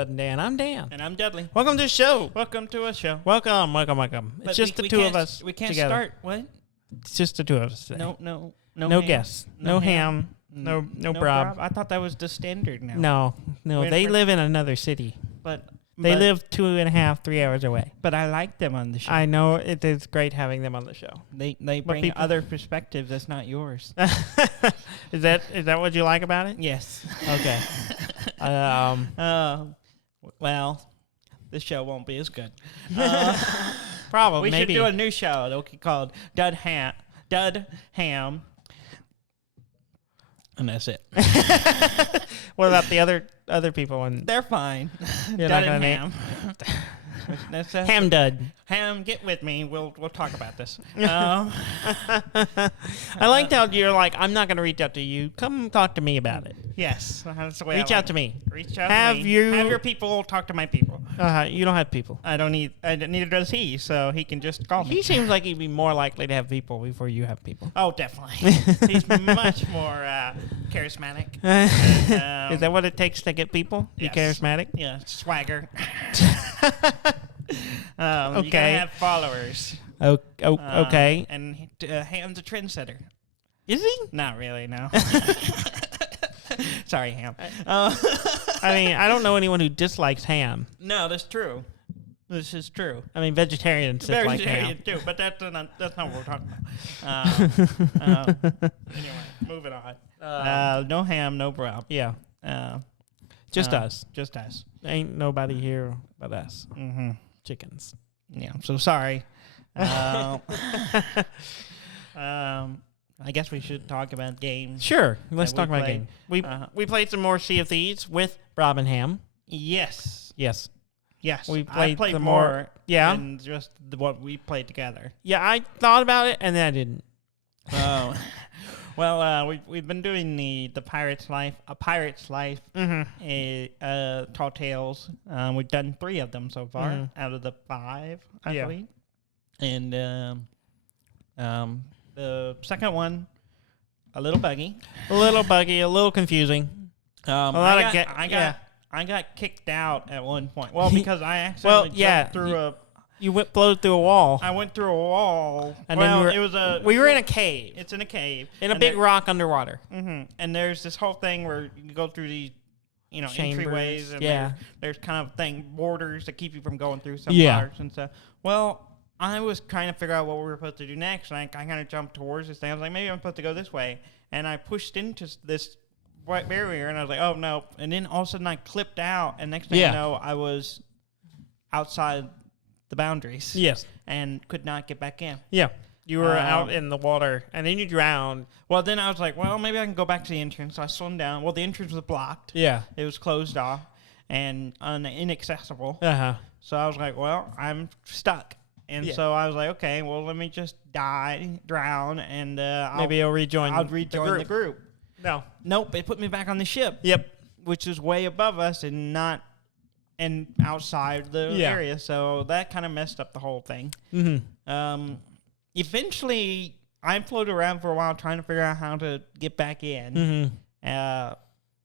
Dud and Dan. I'm Dan. And I'm Dudley. Welcome to the show. Welcome to a show. Welcome. But It's just the two of us We can't together. start. What? It's just the two of us today. No No ham. guests. No ham. No Brob. I thought that was the standard now. No. Wait They for- live in another city. But They live 2.5, 3 hours away. But I like them on the show. I know it is great having them on the show. They bring people- other perspectives that's not yours. Is that what you like about it? Yes. Okay. Well, this show won't be as good. Probably. We maybe. should do a new show. It'll be called Dud Ham. And that's it. What about the other people? And They're fine. You're Dud not gonna and name- Ham. That's Ham Dud. Ham, get with me. We'll talk about this. I liked how you're like, I'm not going to reach out to you. Come talk to me about it. Yes, that's the way. Reach out to me. Reach out Have to me. you- Have your people talk to my people. You don't have people. Neither does he, so he can just call me. He seems like he'd be more likely to have people before you have people. Oh, definitely. He's much more charismatic. Is that what it takes to get people? Yes. Be charismatic? Yeah, swagger. You Okay. gotta have followers. Okay. And Ham's a trendsetter. Is he? Not really, no. Sorry, Ham. I mean, I don't know anyone who dislikes ham. No, that's true. This is true. I mean, vegetarians dislike ham. Vegetarian too, but that's not what we're talking about. Anyway, moving on. No ham, no Brob. Yeah. Just us. Just us. Ain't nobody here but us. Mm-hmm. Chickens. Yeah, I'm so sorry. I guess we should talk about games. Sure. Let's that talk we about played. game. We played some more Sea of Thieves with Rob and Ham. Yes. Yes. We played played some more more- yeah. than just what we played together. Yeah, I thought about it and then I didn't. Oh. Well, we've been doing the Pirate's Life, Mm-hmm. Tall Tales. We've done 3 of them so far out of the 5, I Yeah. believe. And the second one, a little buggy. A little buggy, a little confusing. I got kicked out at one point. Well, because I accidentally jumped through You flowed through a wall. I went through a wall. And well, then it was a. we were in a cave. It's in a cave. In a big rock underwater. Mm-hmm. And there's this whole thing where you go through these, Chambers, entryways, and there's kind of borders that keep you from going through some parts and stuff. Well, I was trying to figure out what we were supposed to do next, and I kind of jumped towards this thing. I was like, maybe I'm supposed to go this way, and I pushed into this white barrier, and I was like, oh no! And then all of a sudden I clipped out, and next thing you know, I was outside the boundaries. Yes. And could not get back in. Yeah. You were out in the water, and then you drowned. Well, then I was like, well, maybe I can go back to the entrance. So I swam down. Well, the entrance was blocked. Yeah. It was closed off and inaccessible. Uh-huh. So I was like, well, I'm stuck. And so I was like, okay, well, let me just drown, and maybe I'll rejoin the group. No. Nope, it put me back on the ship. Yep. Which is way above us and not outside the area. So that kind of messed up the whole thing. Mm-hmm. Eventually, I floated around for a while trying to figure out how to get back in. Mm-hmm.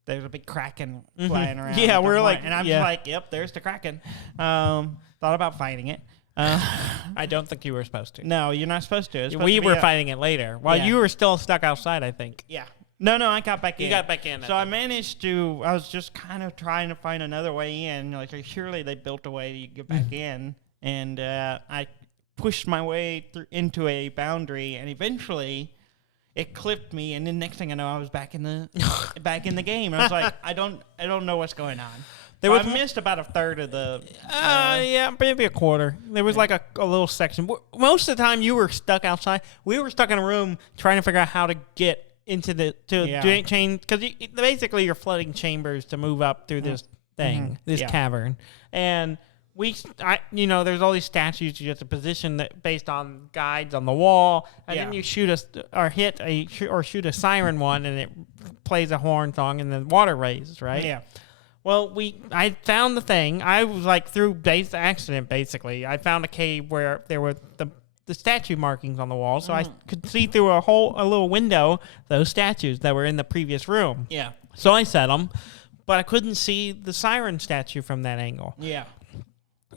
There's a big kraken flying around. Yeah, we're like, and I'm just like, yep, there's the kraken. Thought about fighting it. I don't think you were supposed to. No, you're not supposed to. We were fighting it later. While you were still stuck outside, I think. Yeah. No, I got back in. You got back in. So I managed to, I was just kind of trying to find another way in. Like, surely they built a way to get back in. And I pushed my way into a boundary, and eventually it clipped me. And then next thing I know, I was back in the game. I was like, I don't know what's going on. I missed about a third of the. Maybe a quarter. There was like a little section. Most of the time, you were stuck outside. We were stuck in a room trying to figure out how to get into the chain, because basically you're flooding chambers to move up through this thing, this cavern, and there's all these statues you have to position that based on guides on the wall, and then you shoot a siren one, and it plays a horn song, and the water raises, right? Yeah. Well, I found the thing. I was like through accident, basically. I found a cave where there were the statue markings on the wall, so I could see through a little window those statues that were in the previous room. Yeah. So I set them, but I couldn't see the siren statue from that angle. Yeah.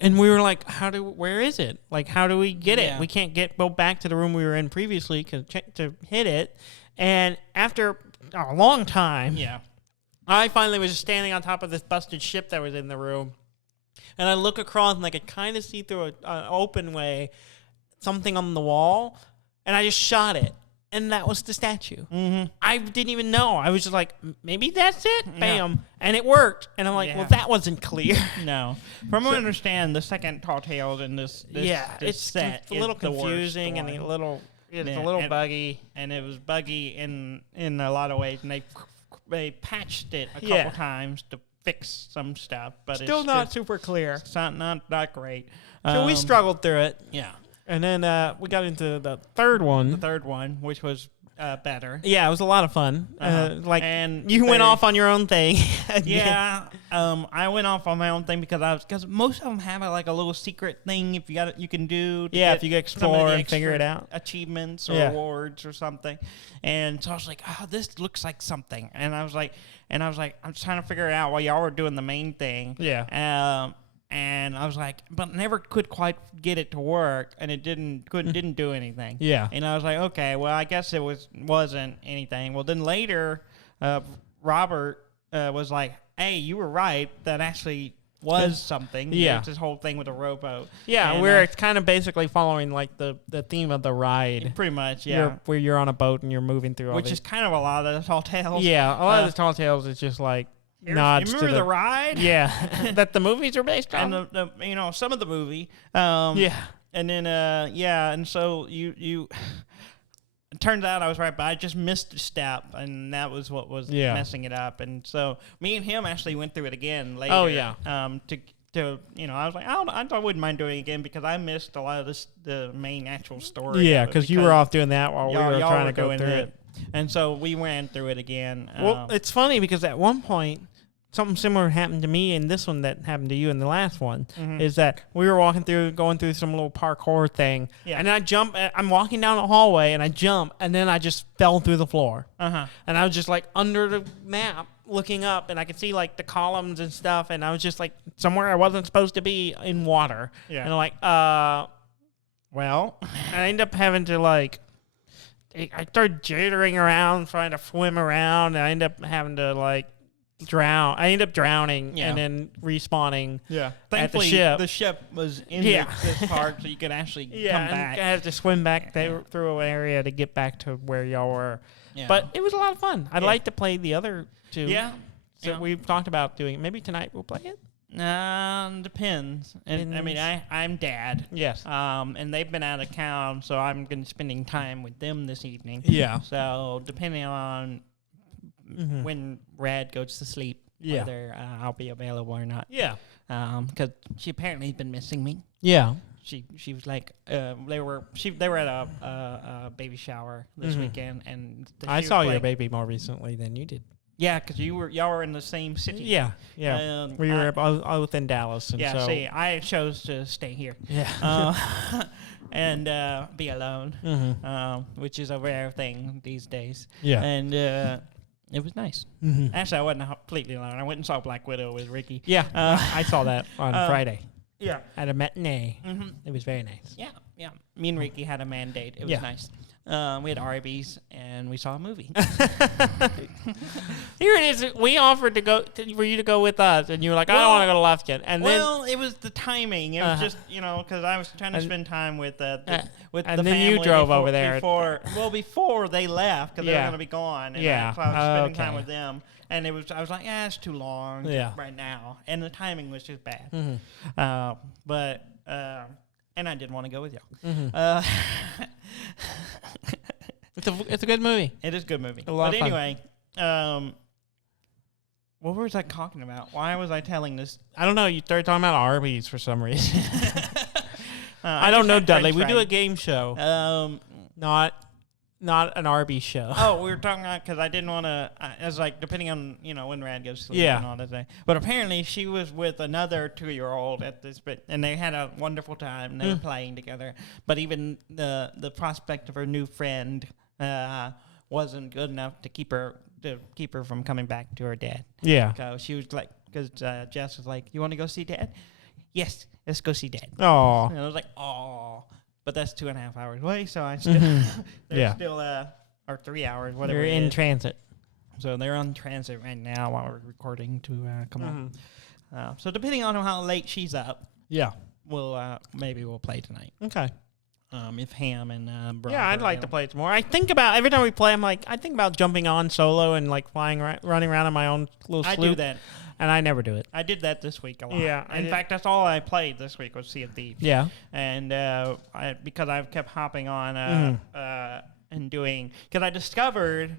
And we were like, where is it? Like, how do we get it? Yeah. We can't go back to the room we were in previously to hit it. And after a long time, I finally was just standing on top of this busted ship that was in the room. And I look across and I could kind of see through an open way something on the wall. And I just shot it. And that was the statue. Mm-hmm. I didn't even know. I was just like, maybe that's it? Bam. Yeah. And it worked. And I'm like, well, that wasn't clear. No. From what I understand, the second Tall Tales in this it's set a little confusing and a little buggy. And it was buggy in a lot of ways. And they patched it a couple times to fix some stuff. But still it's not super clear. It's not great. So we struggled through it. Yeah. And then we got into the third one. The third one, which was better. Yeah, it was a lot of fun. And you went off on your own thing. I went off on my own thing because most of them have a little secret thing you can do. If you explore and figure it out, achievements or awards or something. And so I was like, oh, this looks like something. And I was like, I'm trying to figure it out while y'all were doing the main thing. Yeah. And I was like, but never could quite get it to work, and it didn't do anything. Yeah. And I was like, okay, well, I guess it wasn't anything. Well, then later, Robert was like, hey, you were right. That actually was something. Yeah. It's this whole thing with a rowboat. Yeah, and we're kind of basically following like the theme of the ride. Pretty much, yeah. Where you're on a boat and you're moving through all which is kind of a lot of the Tall Tales. Yeah, a lot of the Tall Tales is just like nods remember to the ride? Yeah, that the movies are based on. And the some of the movie. Yeah. And then and so you it turns out I was right, but I just missed a step, and that was what was messing it up. And so me and him actually went through it again later. Oh yeah. To I was like, I wouldn't mind doing it again because I missed a lot of the main actual story. Yeah, because you were off doing that while we were trying to go through it. And so we ran through it again. Well, it's funny because at one point, something similar happened to me in this one that happened to you in the last one, is that we were going through some little parkour thing, and then I'm walking down the hallway, and I jump, and then I just fell through the floor. And I was just like under the map looking up, and I could see like the columns and stuff, and I was just like somewhere I wasn't supposed to be in water. Yeah. And I'm like, well, I ended up having to like, I started jittering around, trying to swim around, and I ended up having to like drown. I ended up drowning and then respawning at the ship. The ship was in this part, so you could actually come back. I had to swim back through an area to get back to where y'all were. Yeah. But it was a lot of fun. I'd like to play the other two. Yeah. So we've talked about doing it. Maybe tonight we'll play it? Depends. And I mean, I'm dad. Yes. And they've been out of town, so I'm going to be spending time with them this evening. Yeah. So depending on when Rad goes to sleep, whether I'll be available or not. Yeah. Because she apparently has been missing me. Yeah. She was like they were at a baby shower this weekend, and I saw your baby more recently than you did. Yeah, because y'all were in the same city. Yeah. We were both in Dallas. And so see, I chose to stay here. Yeah. And be alone, which is a rare thing these days. Yeah. And it was nice. Actually, I wasn't completely alone. I went and saw Black Widow with Ricky. Yeah, I saw that on Friday. Yeah. At a matinee. It was very nice. Yeah. Me and Ricky had a mandate. It was nice. We had Arby's, and we saw a movie. Here it is. We offered for you to go with us, and you were like, I don't want to go to Lufkin. And it was the timing. It was just, because I was trying to spend time with the family. And then you drove over there. Before they left, because they were going to be gone. And so I was spending time with them. And I was like, it's too long right now. And the timing was just bad. And I didn't want to go with y'all. It's a good movie. It is a good movie. But anyway, what was I talking about? Why was I telling this? I don't know. You started talking about Arby's for some reason. I don't know, Dudley. We do a game show. Not an Arby's show. Oh, we were talking about because I didn't want to. I was like, depending on when Rad goes to sleep and all that thing. But apparently, she was with another 2-year-old at this, and they had a wonderful time. And they were playing together. But even the prospect of her new friend wasn't good enough to keep her to keep her from coming back to her dad. Yeah. So she was like, because Jess was like, "You want to go see Dad?" Yes, let's go see Dad. Oh. And I was like, "Oh," but that's 2.5 hours away, so I still they're still or 3 hours, whatever. They're in transit. So they're on transit right now while we're recording to come on. So depending on how late she's up, maybe we'll play tonight. Okay. If Ham and Brock I'd like to play it some more. I think about every time we play. I think about jumping on solo and like flying, running around on my own little sloop. I do that, and I never do it. I did that this week a lot. Yeah, in fact, that's all I played this week was Sea of Thieves. Yeah, and because I've kept hopping on and doing because I discovered,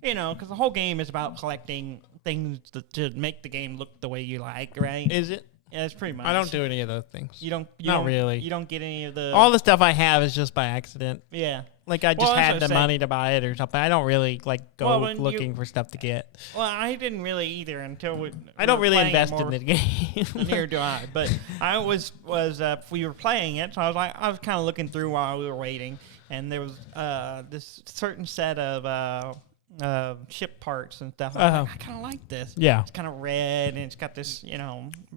because the whole game is about collecting things to make the game look the way you like, right? Is it? Yeah, it's pretty much. I don't do any of those things. Not really. You don't get any of the... All the stuff I have is just by accident. Yeah. Like, I just had the money to buy it or something. I don't really, go looking for stuff to get. Well, I didn't really either until I don't really invest in the game. Neither do I. But I we were playing it, so I was kind of looking through while we were waiting, and there was this certain set of... ship parts and stuff. I kind of like this. Yeah. It's kind of red and it's got this,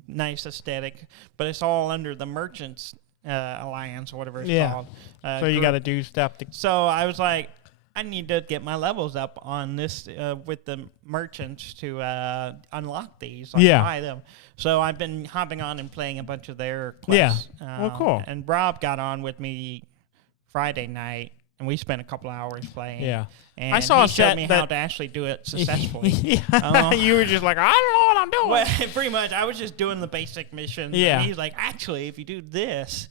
nice aesthetic, but it's all under the Merchants Alliance or whatever it's called. So you got to do stuff. So I was like, I need to get my levels up on this with the merchants to unlock these. Buy them. So I've been hopping on and playing a bunch of their quests. Yeah. Well, cool. And Rob got on with me Friday night. And we spent a couple hours playing. Yeah. And I saw he showed me how to actually do it successfully. You were just like, I don't know what I'm doing. Well, pretty much. I was just doing the basic mission. Yeah. And he's like, actually, if you do this.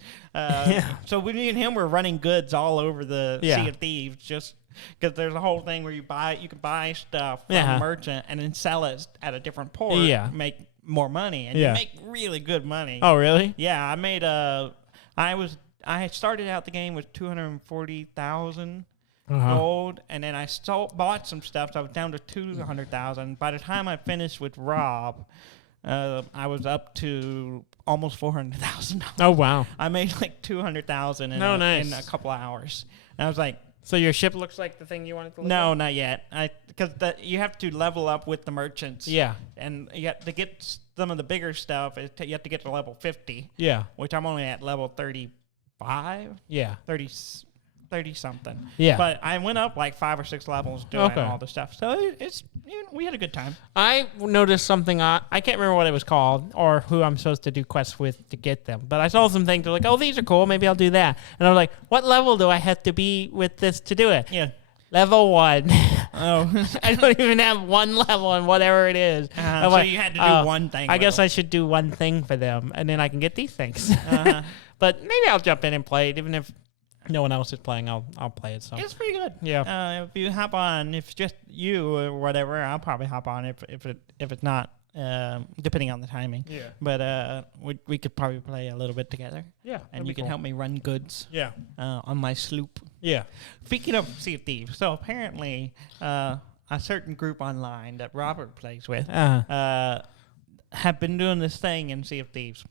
So me and him were running goods all over the Sea of Thieves just because there's a whole thing where you can buy stuff from the merchant and then sell it at a different port make more money. And you make really good money. Oh, really? Yeah. I made I started out the game with 240,000 gold, and then I bought some stuff, so I was down to 200,000. By the time I finished with Rob, I was up to almost 400,000. Oh, wow. I made like 200,000 in a couple of hours. And I was like... So your ship looks like the thing you wanted to look No, like? not yet. Because you have to level up with the merchants. Yeah. And you have to get some of the bigger stuff, you have to get to level 50. Yeah. Which I'm only at level 35. 30 something. Yeah. But I went up like 5 or 6 levels doing all the stuff. So we had a good time. I noticed something. I can't remember what it was called or who I'm supposed to do quests with to get them. But I saw some things like, oh, these are cool. Maybe I'll do that. And I was like, what level do I have to be with this to do it? Yeah. Level 1. Oh. I don't even have one level on whatever it is. So like, you had to do one thing. I guess I should do one thing for them, and then I can get these things. But maybe I'll jump in and play it, even if no one else is playing. I'll play it. So it's pretty good. Yeah. If you hop on, if it's just you or whatever, I'll probably hop on if it's not, depending on the timing. Yeah. But we could probably play a little bit together. Yeah. And you can help me run goods. Yeah. On my sloop. Yeah. Speaking of Sea of Thieves, so apparently a certain group online that Robert plays with have been doing this thing in Sea of Thieves.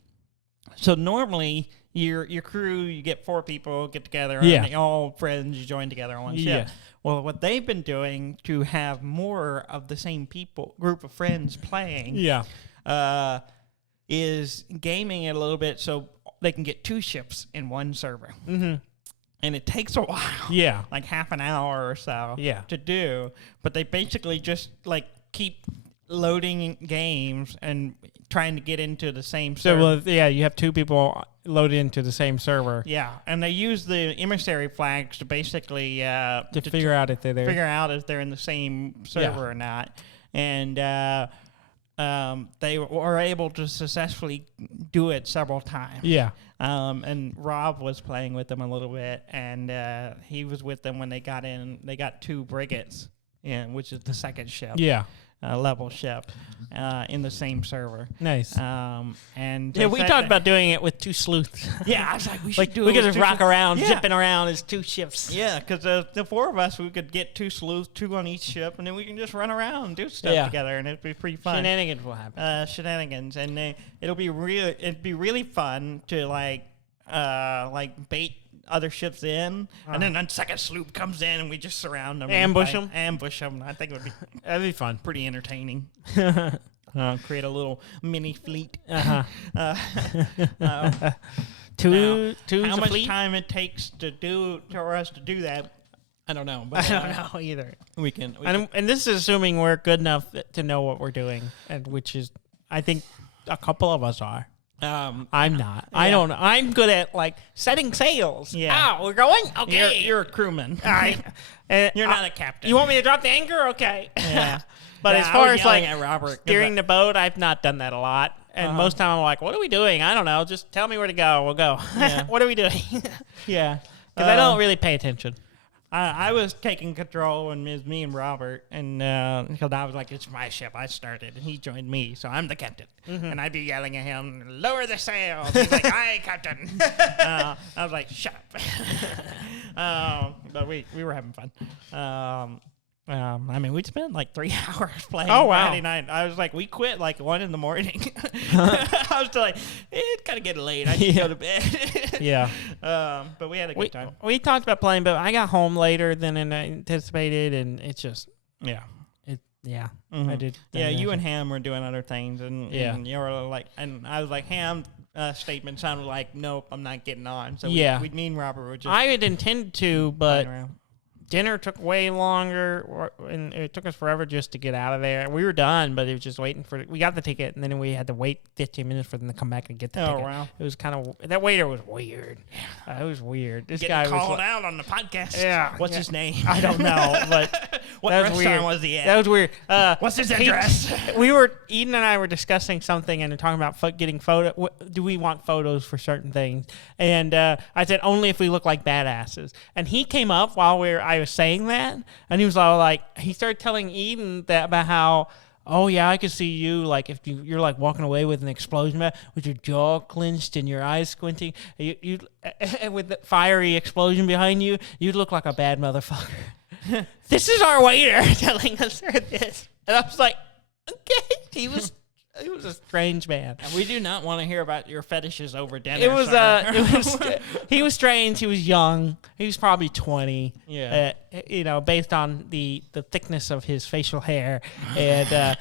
So normally your crew, you get 4 people get together, and all friends, you join together on one ship. Well, what they've been doing to have more of the same group of friends playing, is gaming it a little bit so they can get 2 ships in one server. Mm-hmm. And it takes a while. Yeah. Like half an hour or so to do. But they basically just keep loading games and trying to get into the same server. So, you have 2 people loaded into the same server. Yeah, and they use the emissary flags to basically... to figure out if they're there. Figure out if they're in the same server or not. And they were able to successfully do it several times. Yeah. And Rob was playing with them a little bit, and he was with them when they got in. They got 2 brigates, which is the second ship. Yeah. Level ship in the same server. Nice. And we talked about doing it with 2 sleuths. Yeah, I was like, we should do it. We could just rock around, zipping around as 2 ships. Yeah, because the 4 of us, we could get 2 sleuths, 2 on each ship, and then we can just run around and do stuff together, and it'd be pretty fun. Shenanigans will happen. Shenanigans, and it'd be really fun to bait other ships in, and then a second sloop comes in, and we just surround them. Ambush them? Ambush them. I think it would be That'd be fun. pretty entertaining. Create a little mini fleet. Uh-huh. How much time it takes for us to do that, I don't know. But, I don't know either. We can. And this is assuming we're good enough to know what we're doing, and which is, I think, a couple of us are. I'm not. I don't know. I'm good at like setting sails. Yeah. We're going? Okay. You're a crewman. You're not a captain. You want me to drop the anchor? Okay. Yeah. But as far as like at Robert, steering the boat, I've not done that a lot. And most time I'm like, what are we doing? I don't know. Just tell me where to go. We'll go. Yeah. What are we doing? Yeah. Because I don't really pay attention. I was taking control, and it was me and Robert, and because I was like, it's my ship, I started, and he joined me, so I'm the captain. And I'd be yelling at him, lower the sails. He's like, aye, captain. I was like, shut up. But we were having fun. I mean, we'd spent like 3 hours playing Friday night. I was like, we quit like 1 a.m. I was like, it's kind of getting late. I need to go to bed. Yeah. But we had a good time. We talked about playing, but I got home later than I anticipated, and it's just, I did. Yeah, you and Ham were doing other things, and you were like, and I was like, Ham's statement sounded like, nope, I'm not getting on. So we me and Robert were just. I had intended to, but dinner took way longer, and it took us forever just to get out of there. We were done, but it was just waiting we got the ticket, and then we had to wait 15 minutes for them to come back and get the ticket. Wow. It was kind of, that waiter was weird. It was weird. This guy was called out on the podcast. Yeah. What's his name? I don't know, but what that was restaurant weird. was he at? That was weird. What's his address? Eden and I were discussing something and talking about getting photo. Do we want photos for certain things? And I said only if we look like badasses. And he came up while I was saying that, and he was all like, he started telling Eden that about how, oh yeah, I could see you like if you're like walking away with an explosion with your jaw clenched and your eyes squinting, you with the fiery explosion behind you, you'd look like a bad motherfucker. This is our waiter telling us this, and I was like, okay, he was a strange man. And we do not want to hear about your fetishes over dinner. He was strange. He was young. He was probably 20. Yeah. Based on the thickness of his facial hair, and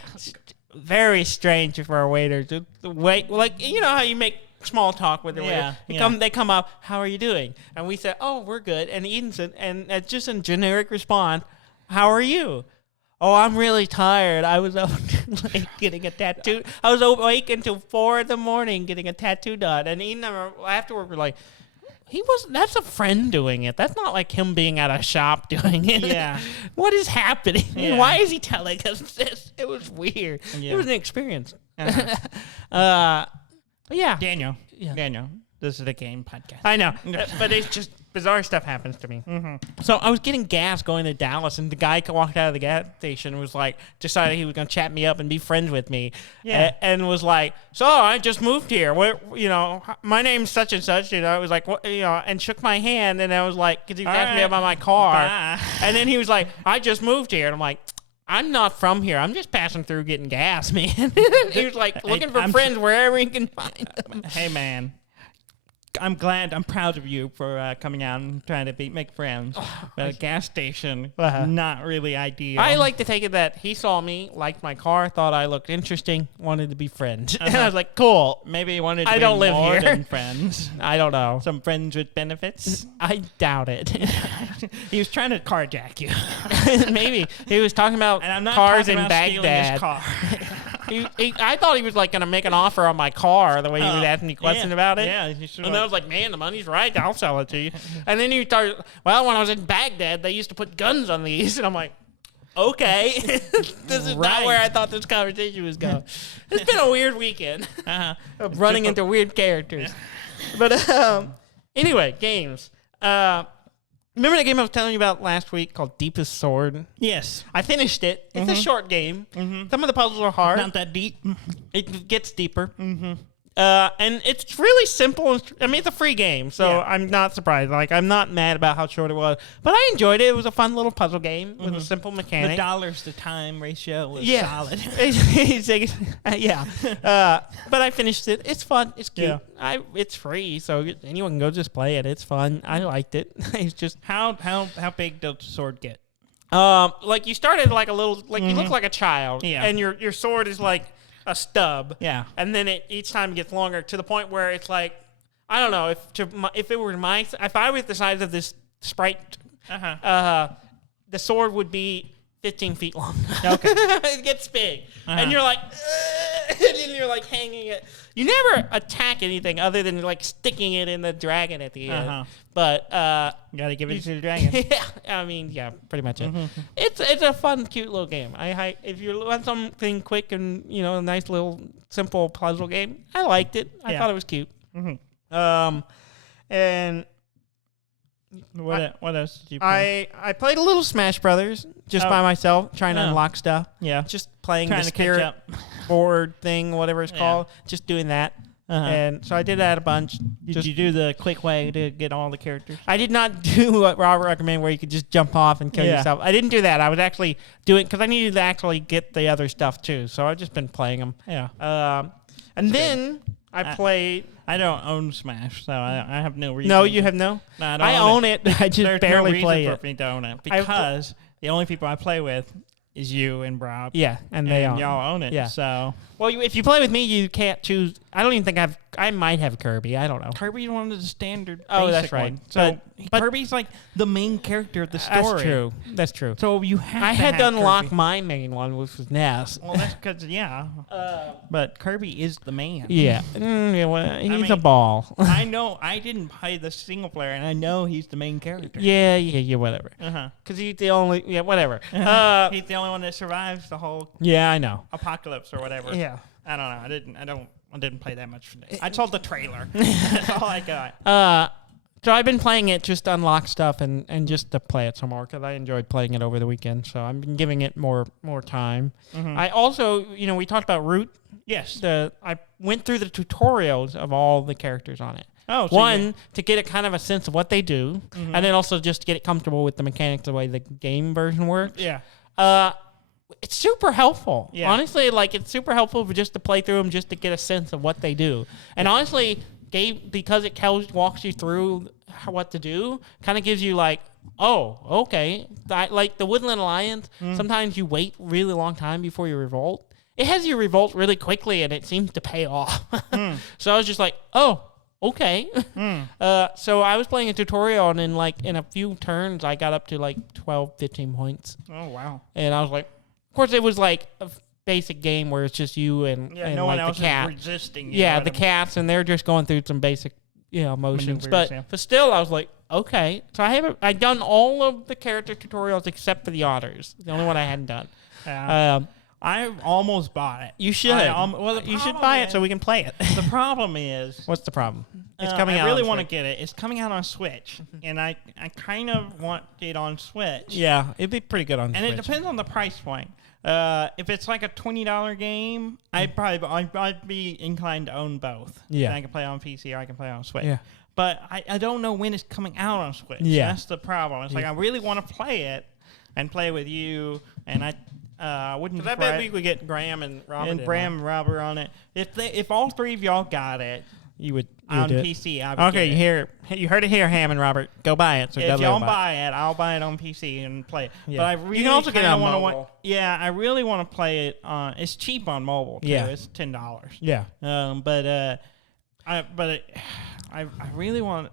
very strange for a waiter to wait. Like, you know how you make small talk with the waiter. They come up, how are you doing? And we said, oh, we're good. And Eden said, and just a generic response, how are you? Oh, I'm really tired. I was up late getting a tattoo. I was awake until 4 a.m. getting a tattoo done. And Eden and I afterward were like, that's a friend doing it. That's not like him being at a shop doing it. Yeah. What is happening? Yeah. Why is he telling us this? It was weird. Yeah. It was an experience. Yeah. Daniel, this is a game podcast. I know, but it's just bizarre stuff happens to me. Mm-hmm. So I was getting gas going to Dallas, and the guy walked out of the gas station and was like, decided he was going to chat me up and be friends with me. Yeah. And was like, so I just moved here. My name's such and such. It was like, what, and shook my hand, and I was like, because he was asking me about my car. Bye. And then he was like, I just moved here. And I'm like, I'm not from here. I'm just passing through getting gas, man. He was like looking for friends wherever he can find them. Hey, man. I'm proud of you for coming out and trying to make friends. But a gas station, not really ideal. I like to take it that he saw me, liked my car, thought I looked interesting, wanted to be friends. And I was like, cool. Maybe he wanted to be don't live more here. than friends. I don't know. Some friends with benefits. I doubt it. He was trying to carjack you. Maybe. He was talking about And I'm not cars talking in about stealing Baghdad. his car. I thought he was like going to make an offer on my car the way he was asking me questions about it. Yeah, he should. And I was like, man, the money's right. I'll sell it to you. And then he started, well, when I was in Baghdad, they used to put guns on these. And I'm like, okay. This is not where I thought this conversation was going. It's been a weird weekend of running into weird characters. But anyway, games. Remember that game I was telling you about last week called Deepest Sword? Yes. I finished it. It's a short game. Mm-hmm. Some of the puzzles are hard. Not that deep. It gets deeper. Mm-hmm. And it's really simple. I mean, it's a free game, so I'm not surprised. Like, I'm not mad about how short it was, but I enjoyed it. It was a fun little puzzle game with a simple mechanic. The dollars to time ratio was solid. But I finished it. It's fun. It's cute. Yeah. It's free, so anyone can go just play it. It's fun. I liked it. It's just how big does the sword get? like you started like a little, like you look like a child, and your sword is like a stub, and then each time it gets longer to the point where it's like, I don't know, if it were if I was the size of this sprite, the sword would be 15 feet long. Okay, it gets big, and you're like, and then you're like hanging it. You never attack anything other than like sticking it in the dragon at the end. But you gotta give it to the dragon. I mean, pretty much it. It's a fun, cute little game. If you want something quick and a nice little simple puzzle game, I liked it. I thought it was cute. And what else did you play? I played a little Smash Brothers just by myself, trying to unlock stuff. Yeah, just playing trying the to spirit catch up. board thing, whatever it's called. Just doing that. And so I did that a bunch. Did you do the quick way to get all the characters? I did not do what Robert recommended, where you could just jump off and kill yourself. I didn't do that. I was actually doing, because I needed to actually get the other stuff too. So I've just been playing them. Yeah. And then I played. I don't own Smash, so I have no reason. No, you have no? No, I own it. I just There's barely no play reason for me to own it because the only people I play with is you and Rob. Yeah, and y'all own it. Yeah. So, well, if you play with me, you can't choose. I don't even think I might have Kirby. I don't know. Kirby's one of the standard. Oh, that's basic right. One. So Kirby's like the main character of the story. That's true. That's true. So you have. I had to unlock my main one, which was Ness. Well, that's because but Kirby is the man. Yeah. He's a ball. I know. I didn't play the single player, and I know he's the main character. Yeah. Whatever. Because he's the only. Yeah. Whatever. He's the only one that survives the whole. Yeah, I know. Apocalypse or whatever. Yeah. I don't know. I didn't play that much today. I told the trailer. That's all I got. So I've been playing it just to unlock stuff and just to play it some more because I enjoyed playing it over the weekend. So I've been giving it more time. I also, we talked about Root. Yes. I went through the tutorials of all the characters on it. Oh, so one, to get a kind of a sense of what they do, and then also just to get it comfortable with the mechanics, the way the game version works. Yeah. It's super helpful. Yeah. Honestly, it's super helpful just to play through them, just to get a sense of what they do. And honestly, because it walks you through what to do, kind of gives you oh, okay. Like the Woodland Alliance, sometimes you wait really long time before you revolt. It has you revolt really quickly, and it seems to pay off. So I was just like, oh, okay. So I was playing a tutorial, and in a few turns, I got up to 12, 15 points. Oh, wow. And I was like, of course, it was a basic game where it's just you and no one else the cat. is resisting. The cats, and they're just going through some basic motions. Maneuvers, but still, I was like, okay. So I've done all of the character tutorials except for the otters. The only one I hadn't done. I almost bought it. You should. You should buy it so we can play it. The problem is... What's the problem? It's coming out. I really want to get it. It's coming out on Switch, and I kind of want it on Switch. Yeah, it'd be pretty good on Switch. And it depends on the price point. If it's a $20 game, I'd be inclined to own both. Yeah. And I can play on PC or I can play on Switch. Yeah. But I don't know when it's coming out on Switch. Yeah. That's the problem. It's I really want to play it and play with you, and I wouldn't. I bet we could get Graham and Robert on it. If all three of y'all got it, you would on PC. I would okay, you heard it here, Ham and Robert. Go buy it. So if y'all buy it, I'll buy it on PC and play it. Yeah. But I really you can also get it on mobile. I really want to play it on. It's cheap on mobile too. Yeah. It's $10. Yeah. I really want.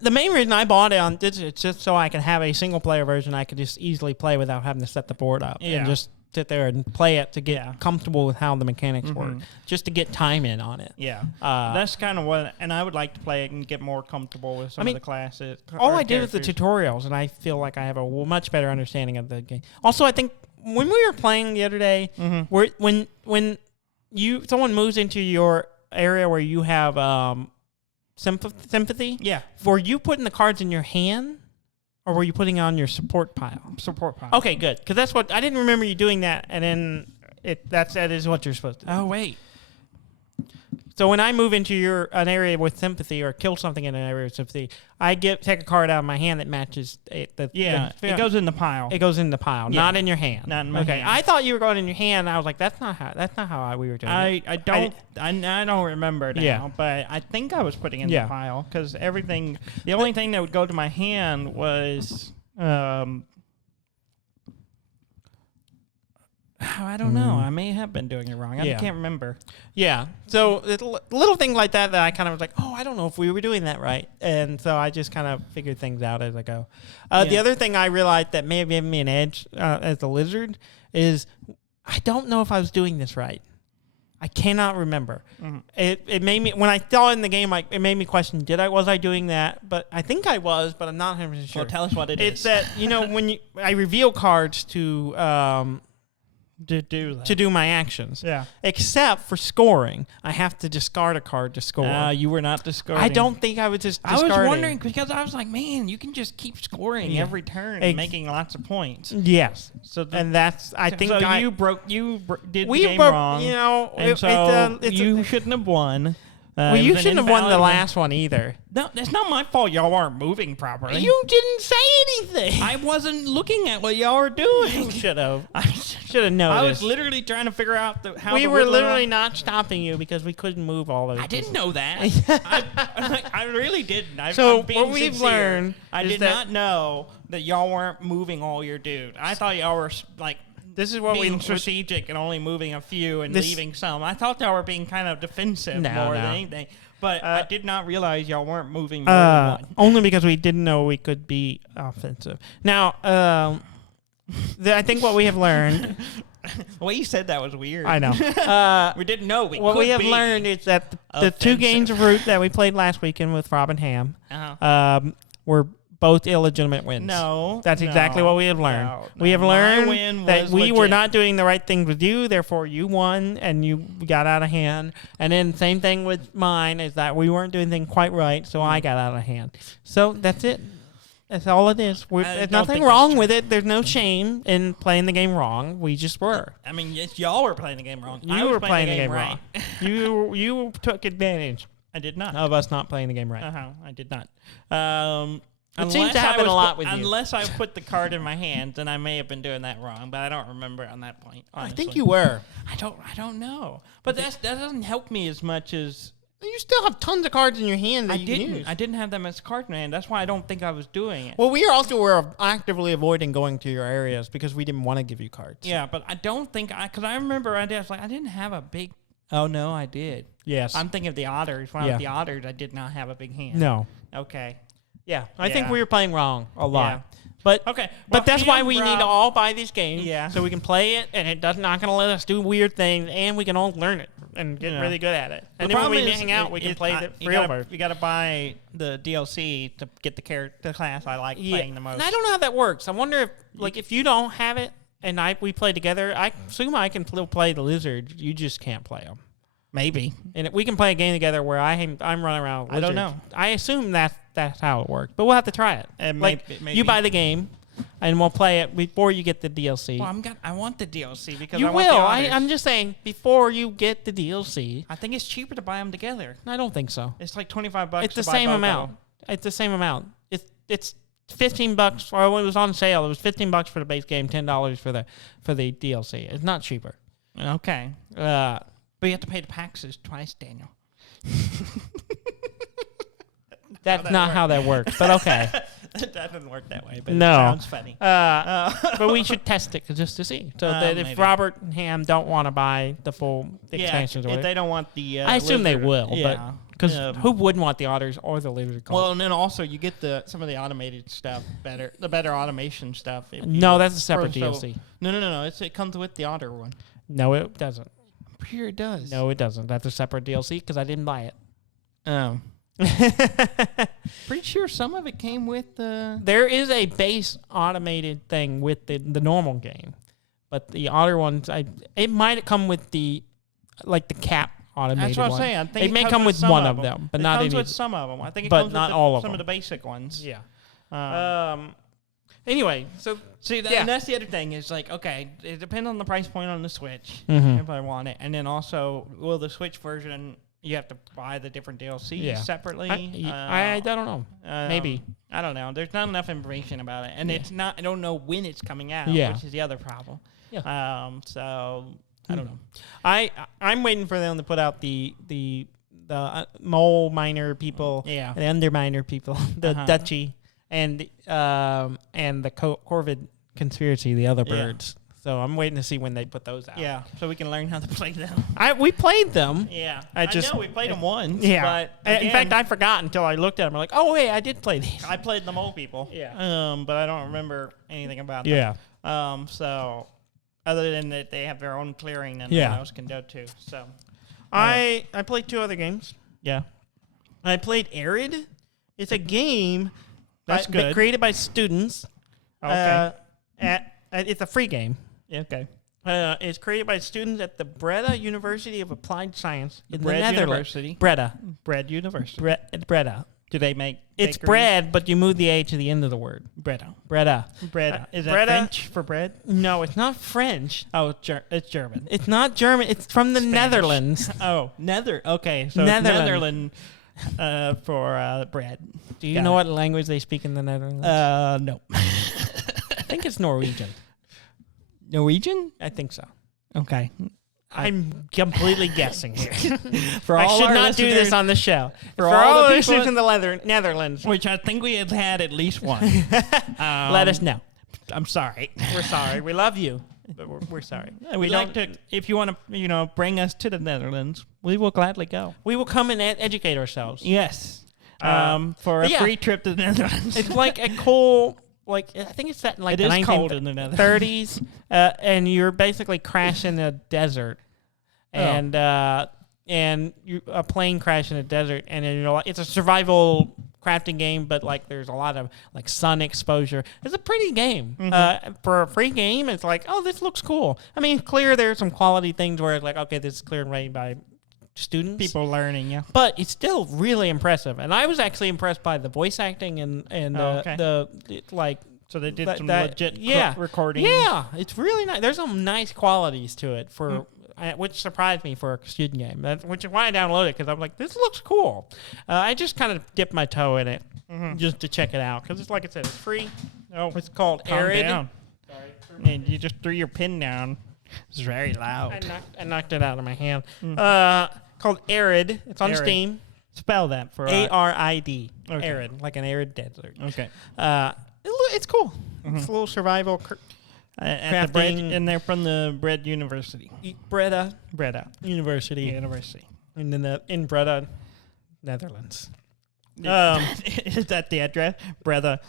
The main reason I bought it on this is just so I can have a single player version I could just easily play without having to set the board up and just sit there and play it to get comfortable with how the mechanics work, just to get time in on it. Yeah, that's kind of what, and I would like to play it and get more comfortable with some of the classes. All I did was the tutorials, and I feel like I have a much better understanding of the game. Also, I think when we were playing the other day, when someone moves into your area where you have sympathy, were you putting the cards in your hand, or were you putting on your support pile? Support pile. Okay, good, because that's what I didn't remember you doing that, and then that is what you're supposed to do. Oh wait, So when I move into an area with sympathy or kill something in an area with sympathy, I take a card out of my hand that matches it. It goes in the pile. It goes in the pile, not in your hand. Not in my hand. I thought you were going in your hand. I was like, that's not how we were doing it. I don't remember now, but I think I was putting in the pile because everything. The only thing that would go to my hand was. I don't know. I may have been doing it wrong. I can't remember. Yeah. So little things like that I kind of was like, oh, I don't know if we were doing that right. And so I just kind of figured things out as I go. The other thing I realized that may have given me an edge as a lizard is I don't know if I was doing this right. I cannot remember. Mm-hmm. It made me, when I saw it in the game, it made me question, was I doing that? But I think I was, but I'm not 100% sure. Well, tell us what it is. It's that, when I reveal cards to do my actions. Yeah. Except for scoring, I have to discard a card to score. You were not discarding. I don't think I was just discarding. I was wondering because I was like, man, you can just keep scoring every turn and making lots of points. Yes. So you did the game wrong. You shouldn't have won. You shouldn't have won the last one either. No, it's not my fault y'all weren't moving properly. You didn't say anything. I wasn't looking at what y'all were doing. You should have. I should have noticed. I was literally trying to figure out how we were literally not stopping you because we couldn't move all of it. I didn't know that. I really didn't. What we've learned I did not know that y'all weren't moving all your dude. I thought y'all were like... This is what being strategic and only moving a few and leaving some. I thought y'all were being kind of defensive more than anything. But I did not realize y'all weren't moving more than one. Only because we didn't know we could be offensive. Now, I think what we have learned... The way you said that was weird. I know. We didn't know what we have learned is that the 2 games of Root that we played last weekend with Rob and Ham were... both illegitimate wins. That's exactly what we have learned. We have learned that we were not doing the right things with you, therefore you won and you got out of hand. And then same thing with mine is that we weren't doing things quite right, so I got out of hand. So that's it. That's all it is. There's nothing wrong with it. There's no shame in playing the game wrong. We just were. I mean, yes, y'all were playing the game wrong. You were playing the game right. You took advantage. I did not. Of us not playing the game right. I did not. It seems to happen a lot with you. Unless I put the card in my hand, then I may have been doing that wrong, but I don't remember on that point. Honestly. I think you were. I don't know. But that doesn't help me as much as... You still have tons of cards in your hand that you can use. I didn't have that much cards in my hand. That's why I don't think I was doing it. Well, we were actively avoiding going to your areas because we didn't want to give you cards. Yeah, but I don't think... Because I remember I was like, I didn't have a big... Oh, no, I did. Yes. I'm thinking of the otters. When I was the otters, I did not have a big hand. No. Okay. Yeah, I think we were playing wrong a lot. Yeah. But okay, but that's why we need to all buy these games. Yeah. So we can play it, and it's not going to let us do weird things, and we can all learn it and get really good at it. And then when we hang out, we can play the real version. You got to buy the DLC to get the class I like playing the most. And I don't know how that works. I wonder if you don't have it and we play together, I assume I can play the lizard. You just can't play them. Maybe. And we can play a game together where I'm running around with lizards. I don't know. I assume that's how it works. But we'll have to try it. Maybe. You buy the game, and we'll play it before you get the DLC. Well, I want the DLC because you I will. Want the I'm just saying, before you get the DLC. I think it's cheaper to buy them together. I don't think so. It's like $25. It's the same amount. It's the same amount. It's $15, or when it was on sale, it was $15 for the base game, $10 for the DLC. It's not cheaper. Okay. But you have to pay the taxes twice, Daniel. That's not how that works, but okay. That doesn't work that way, but no. It sounds funny. But we should test it just to see. So that if Robert and Ham don't want to buy the full expansions, if they don't want the I assume they will, but because who wouldn't want the otters or the lizard cards? Well, and then also you get some of the automated stuff better, the better automation stuff. No, that's a separate DLC. No. It comes with the otter one. No, it doesn't. I'm sure it does. No, it doesn't. That's a separate DLC because I didn't buy it. Oh. Pretty sure some of it came with the... There is a base automated thing with the normal game, but the otter ones, it might come with the cap automated one. That's what I'm saying. I think it may come with one of them, but not any. It comes with some of them. I think it but comes not with all of some them. of the basic ones. Yeah. Anyway, so see, and that's the other thing is like, okay, it depends on the price point on the Switch if I want it, and then also will the Switch version you have to buy the different DLC separately. I don't know. Maybe. I don't know. There's not enough information about it, and it's not. I don't know when it's coming out, which is the other problem. Yeah. So I don't know. I'm waiting for them to put out the mole miner people, the underminer people, the Dutchy, and the Corvid conspiracy, the other birds. So I'm waiting to see when they put those out. Yeah, so we can learn how to play them. We played them. Yeah, I know we played them once. Yeah, but again, in fact, I forgot until I looked at them. I'm like, oh wait, I did play these. I played the mole people. Yeah. But I don't remember anything about them. Yeah. So other than that, they have their own clearing and no one else can go to. So I played 2 other games. Yeah. I played ARID. It's a game that's good. Created by students. Okay. It's a free game. Okay. It's created by students at the Breda University of Applied Science in the Netherlands. University. Breda. Bread University. Breda. Do they make It's bakeries? bread, but you move the A to the end of the word. Breda. Breda. Breda. Is that Breda, French for bread? No, it's not French. Oh, it's German. It's not German. It's from the Spanish. Netherlands. Oh, Okay, so Netherlands. For bread. Do you know what language they speak in the Netherlands? No. I think it's Norwegian. Norwegian? I think so. Okay. I'm completely guessing here. For all I should our not do this on the show. For all the the people listeners in the Netherlands, which I think we had at least one. let us know. I'm sorry. We're sorry. We love you, but we're sorry. We'd like to, if you want to, bring us to the Netherlands, we will gladly go. We will come and educate ourselves. Yes. For a free trip to the Netherlands. It's like a cool. I think it's set in the 1930s, and you're basically crashing a desert, and a plane crash in a desert, and then it's a survival crafting game, but there's a lot of sun exposure. It's a pretty game. For a free game. It's this looks cool. I mean, clear there's some quality things where it's okay, this is clear and ready by students, people learning, but it's still really impressive, and I was actually impressed by the voice acting and so they did some legit recording. Yeah, it's really nice. There's some nice qualities to it which surprised me for a student game. Which is why I downloaded it, because I'm like, this looks cool. I just kind of dipped my toe in it just to check it out, because it's like I said, it's free. It's called ARID. Down. Sorry, and you just threw your pin down. It's very loud. I knocked it out of my hand. Called ARID. It's on Steam. Spell that for ARID. Okay. ARID, like an arid desert. Okay. It's cool. It's a little survival. At the bread, and they're from the Bread University. Breda University. In Breda, Netherlands. Is that the address? Breda,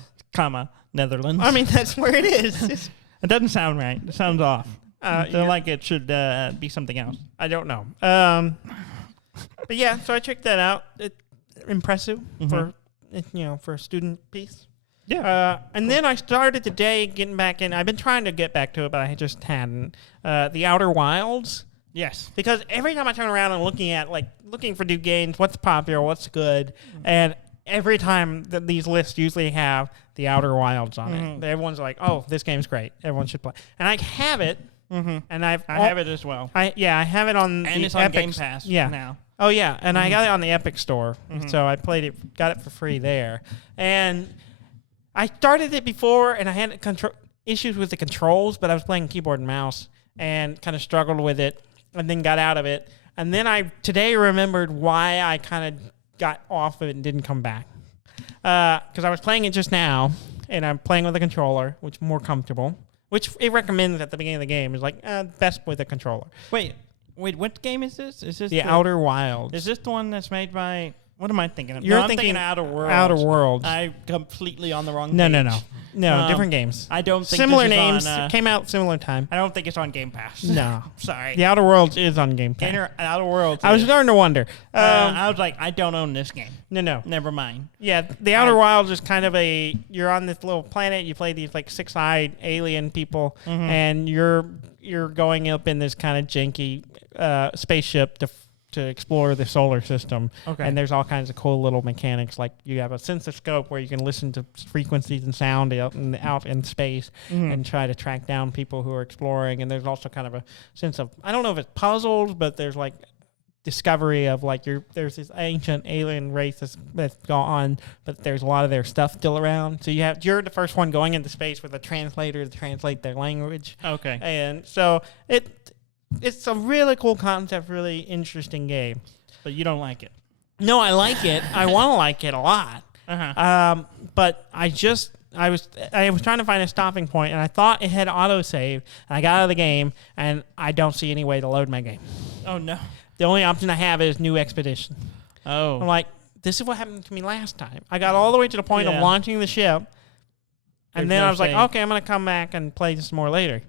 Netherlands. I mean, that's where it is. It doesn't sound right. It sounds off. I feel like it should be something else. I don't know. But yeah, so I checked that out. It's impressive for a student piece. Yeah. And then I started today getting back in. I've been trying to get back to it, but I just hadn't. The Outer Wilds. Yes. Because every time I turn around and looking for new games, what's popular, what's good, and every time that these lists usually have the Outer Wilds on it. Everyone's like, oh, this game's great. Everyone should play. And I have it. And I have it as well. I have it on and it's on Game Pass now. Oh, yeah. And I got it on the Epic Store. So I played it, got it for free there. And I started it before, and I had issues with the controls, but I was playing keyboard and mouse and kind of struggled with it and then got out of it. And then I today remembered why I kind of got off of it and didn't come back. Because I was playing it just now, and I'm playing with a controller, which is more comfortable, which it recommends at the beginning of the game. Is best with a controller. Wait, what game is this? Is this the Outer Wilds? Is this the one that's made by... What am I thinking of? I'm thinking Outer Worlds. Outer Worlds. I'm completely on the wrong page. No, different games. I don't think similar this is names came out similar time. I don't think it's on Game Pass. No, sorry. The Outer Worlds is on Game Pass. Outer Worlds. I was starting to wonder. I was like, I don't own this game. No. Never mind. Yeah, the Outer Wilds is kind of you're on this little planet. You play these six-eyed alien people, and you're going up in this kind of janky spaceship to explore the solar system. Okay. And there's all kinds of cool little mechanics, like you have a sensoscope where you can listen to frequencies and sound out in space and try to track down people who are exploring. And there's also kind of a sense of, I don't know if it's puzzles, but there's discovery of like there's this ancient alien race that's gone, but there's a lot of their stuff still around. So you're the first one going into space with a translator to translate their language. Okay. And so it's a really cool concept, really interesting game. But you don't like it. No, I like it. I want to like it a lot. But I was trying to find a stopping point, and I thought it had autosave, and I got out of the game, and I don't see any way to load my game. Oh, no. The only option I have is New Expedition. Oh. I'm like, this is what happened to me last time. I got all the way to the point of launching the ship, and then I was like, okay, I'm going to come back and play this more later.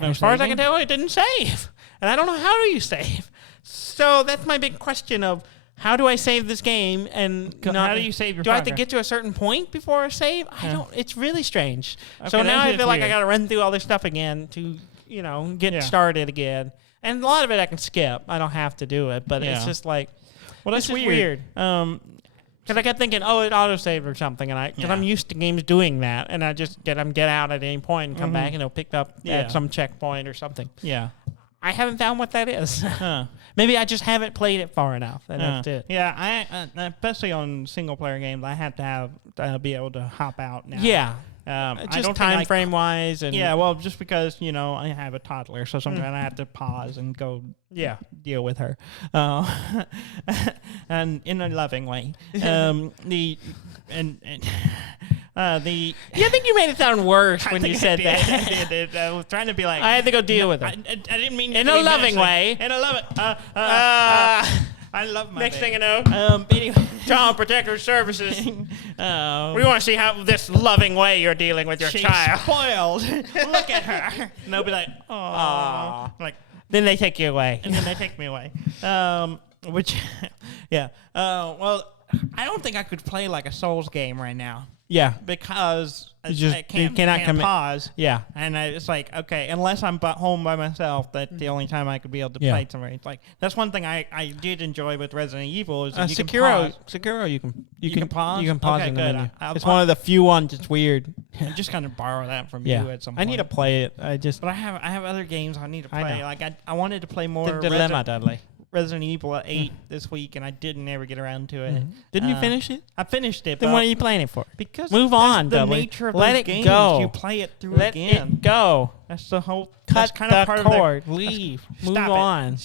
As far as I can tell, it didn't save. And I don't know how do you save. So that's my big question of how do I save this game? And how do you save your Do I have to get to a certain point before I save? I don't. It's really strange. Okay, so now I feel like weird. I got to run through all this stuff again to, get started again. And a lot of it I can skip. I don't have to do it. But it's just like, that's weird. Because I kept thinking, it autosaved or something, and because I'm used to games doing that, and I just get out at any point and come back and it'll pick up at some checkpoint or something. Yeah. I haven't found what that is. Maybe I just haven't played it far enough, and that's it. Yeah, I especially on single player games, I have to be able to hop out now. Yeah. Just time frame wise, and well, just because I have a toddler, so sometimes I have to pause and go deal with her, and in a loving way. I think you made it sound worse when you said that. I did. I was trying to be like, I had to go deal with her. I didn't mean in a loving way. In a loving. I love my next baby. thing you know, Anyway. Child Protective Services. We want to see how this loving way you're dealing with your She's child. spoiled. Look at her. And they'll be like, oh. Like, then they take you away. and then they take me away. Which, well, I don't think I could play like a Souls game right now. Yeah. Because you cannot can't pause. Yeah. And it's like, okay, unless I'm home by myself, that's the only time I could be able to play somewhere. It's like, that's one thing I did enjoy with Resident Evil is that you can pause. Sekiro, you can pause? You can pause Okay, in the good. menu. I'll one of the few ones that's weird. I'm just gonna borrow that from you at some point. I need to play it. But I have other games I need to play. know. Like I wanted to play more The Dilemma, Dudley. Resident Evil 8 this week, and I didn't ever get around to it. Didn't you finish it? I finished it. Then what are you playing it for? Because move that's on, the Dudley. nature of Let those it games. go. You play it through Let again. it go. That's the whole. Cut that's kind of the part cord. Of Leave. Stop Move it. on.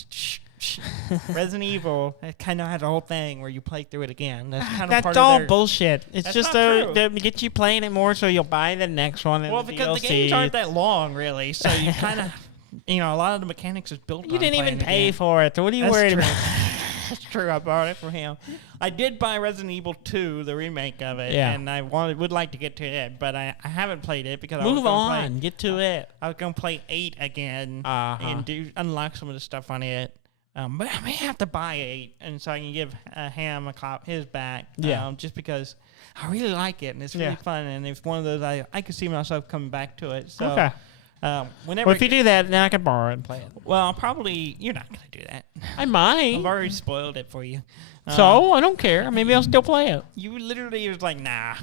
Resident Evil, it kind of has a whole thing where you play through it again. That's kind of That's part all of their, bullshit. It's That's just not to get you playing it more so you'll buy the next one. And Well, the because DLC. the games aren't that long, really. So you kind of, a lot of the mechanics is built. You on didn't even playing the pay game. for it. So what are you That's worried true. about? That's true. I borrowed it from him. I did buy Resident Evil 2, the remake of it, and I would like to get to it, but I haven't played it because Move I on. Get to it. I was going to play 8 again and unlock some of the stuff on it. But I may have to buy 8, and so I can give Ham his back. Just because I really like it, and it's really fun, and it's one of those I could see myself coming back to it. So, okay. Whenever Well, if you do that, then I can borrow it and play it. well, probably you're not going to do that. I might. I've already spoiled it for you. So I don't care. Maybe I'll still play it. You literally was like, nah.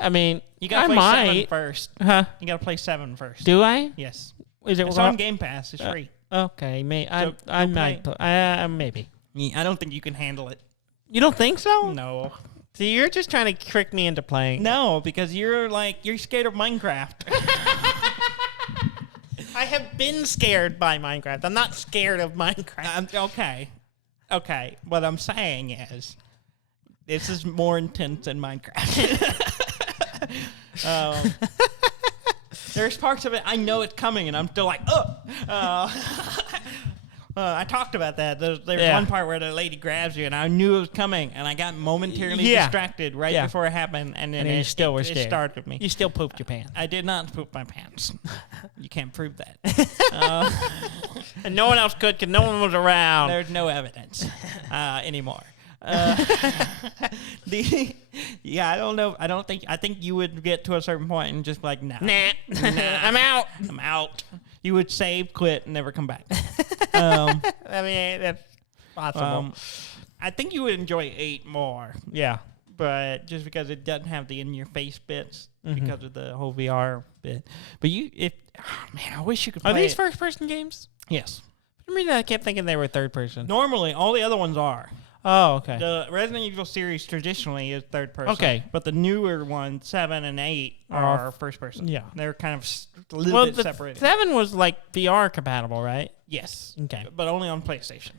I mean, You gotta I play 7 might. first. Huh? You gotta play 7 first. Do I? Yes. Is it It's on Game Pass. It's free. Okay, So I go might. Maybe. I don't think you can handle it. You don't think so? No. See, you're just trying to trick me into playing. No, because you're scared of Minecraft. I have been scared by Minecraft. I'm not scared of Minecraft. Okay. What I'm saying is, this is more intense than Minecraft. There's parts of it I know it's coming, and I'm still like, I talked about that. There's one part where the lady grabs you, and I knew it was coming, and I got momentarily distracted before it happened, and then you still were scared. It started me. You still pooped your pants. I did not poop my pants. You can't prove that. And no one else could because no one was around. There's no evidence anymore. I don't know. I think you would get to a certain point and just be like, nah, I'm out. I'm out. You would save, quit, and never come back. I mean, that's possible. I think you would enjoy 8 more. Yeah. But just because it doesn't have the in-your-face bits because of the whole VR bit. But Oh, man, I wish you could Are play these it. first-person games? Yes. For some reason, I kept thinking they were third-person. Normally, all the other ones are. Oh, okay. The Resident Evil series traditionally is third person. Okay. But the newer ones, 7 and 8, are first person. Yeah. They're kind of a little bit the separated. 7 was like VR compatible, right? Yes. Okay. But only on PlayStation.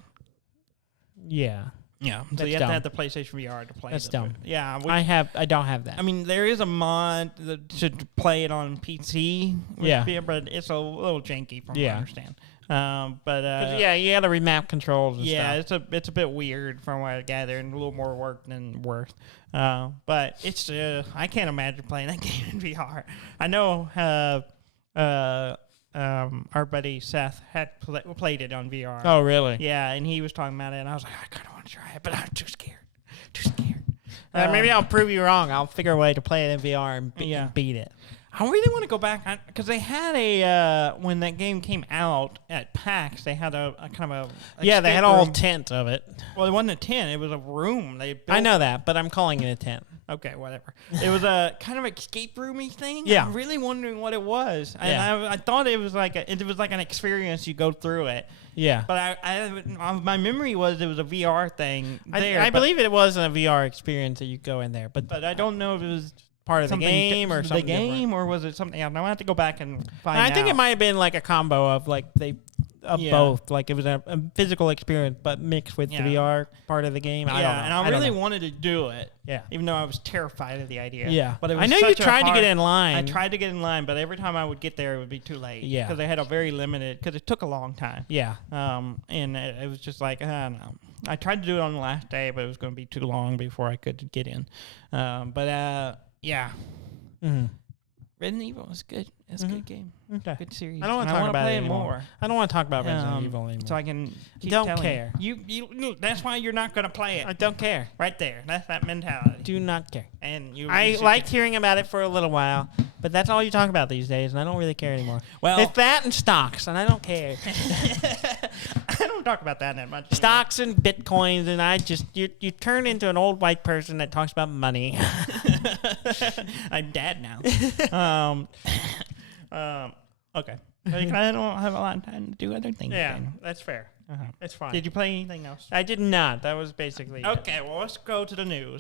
Yeah. Yeah. So That's you have dumb. to have the PlayStation VR to play That's it. dumb. Yeah. I don't have that. I mean, there is a mod to play it on PC. Yeah. But it's a little janky from what Yeah. I understand. Yeah, you got to remap controls and stuff. it's a bit weird from what I gather, and a little more work than worth. But it's I can't imagine playing that game in VR. I know our buddy Seth had played it on VR. Oh, really? Yeah, and he was talking about it, and I was like, I kind of want to try it, but I'm too scared. Too scared. Maybe I'll prove you wrong. I'll figure a way to play it in VR and beat it. I really want to go back because they had a when that game came out at PAX, they had a kind of a Yeah, they had a whole room. tent of it. Well, it wasn't a tent; it was a room. They built. I know that, but I'm calling it a tent. Okay, whatever. It was a kind of escape roomy thing. Yeah. I'm really wondering what it was. And Yeah. I thought it was like an experience. You go through it. Yeah. But my memory was it was a VR thing. I believe it was a VR experience that you go in there, but I don't know if it was part of the game or something. The game, different. or was it something else? I have to go back and find out. I think it might have been like a combo of both. Like it was a physical experience, but mixed with the VR part of the game. I don't know. And I really wanted to do it. Yeah. Even though I was terrified of the idea. Yeah. But it was I know you tried to get in I line. tried to get in line, but every time I would get there, it would be too late. Yeah. Because they had a very limited, because it took a long time. Yeah. And it was just like, I don't know. I tried to do it on the last day, but it was going to be too long before I could get in. Yeah. Mm-hmm. Resident Evil is good. It's a good game. Okay. Good series. I don't want to And talk about play it anymore. I don't want to talk about Resident Evil anymore. So I can keep Don't telling care. You. That's why you're not going to play it. I don't care. Right there. That's that mentality. Do not care. And I liked hearing about it for a little while, but that's all you talk about these days, and I don't really care anymore. Well, it's that and stocks, and I don't care. I don't talk about that much. Stocks and bitcoins, and I just you turn into an old white person that talks about money. I'm dad now. Okay. I don't have a lot of time to do other things. Yeah, then. that's fair. It's fine. Did you play anything else? I did not. That was basically Okay, well, let's go to the news.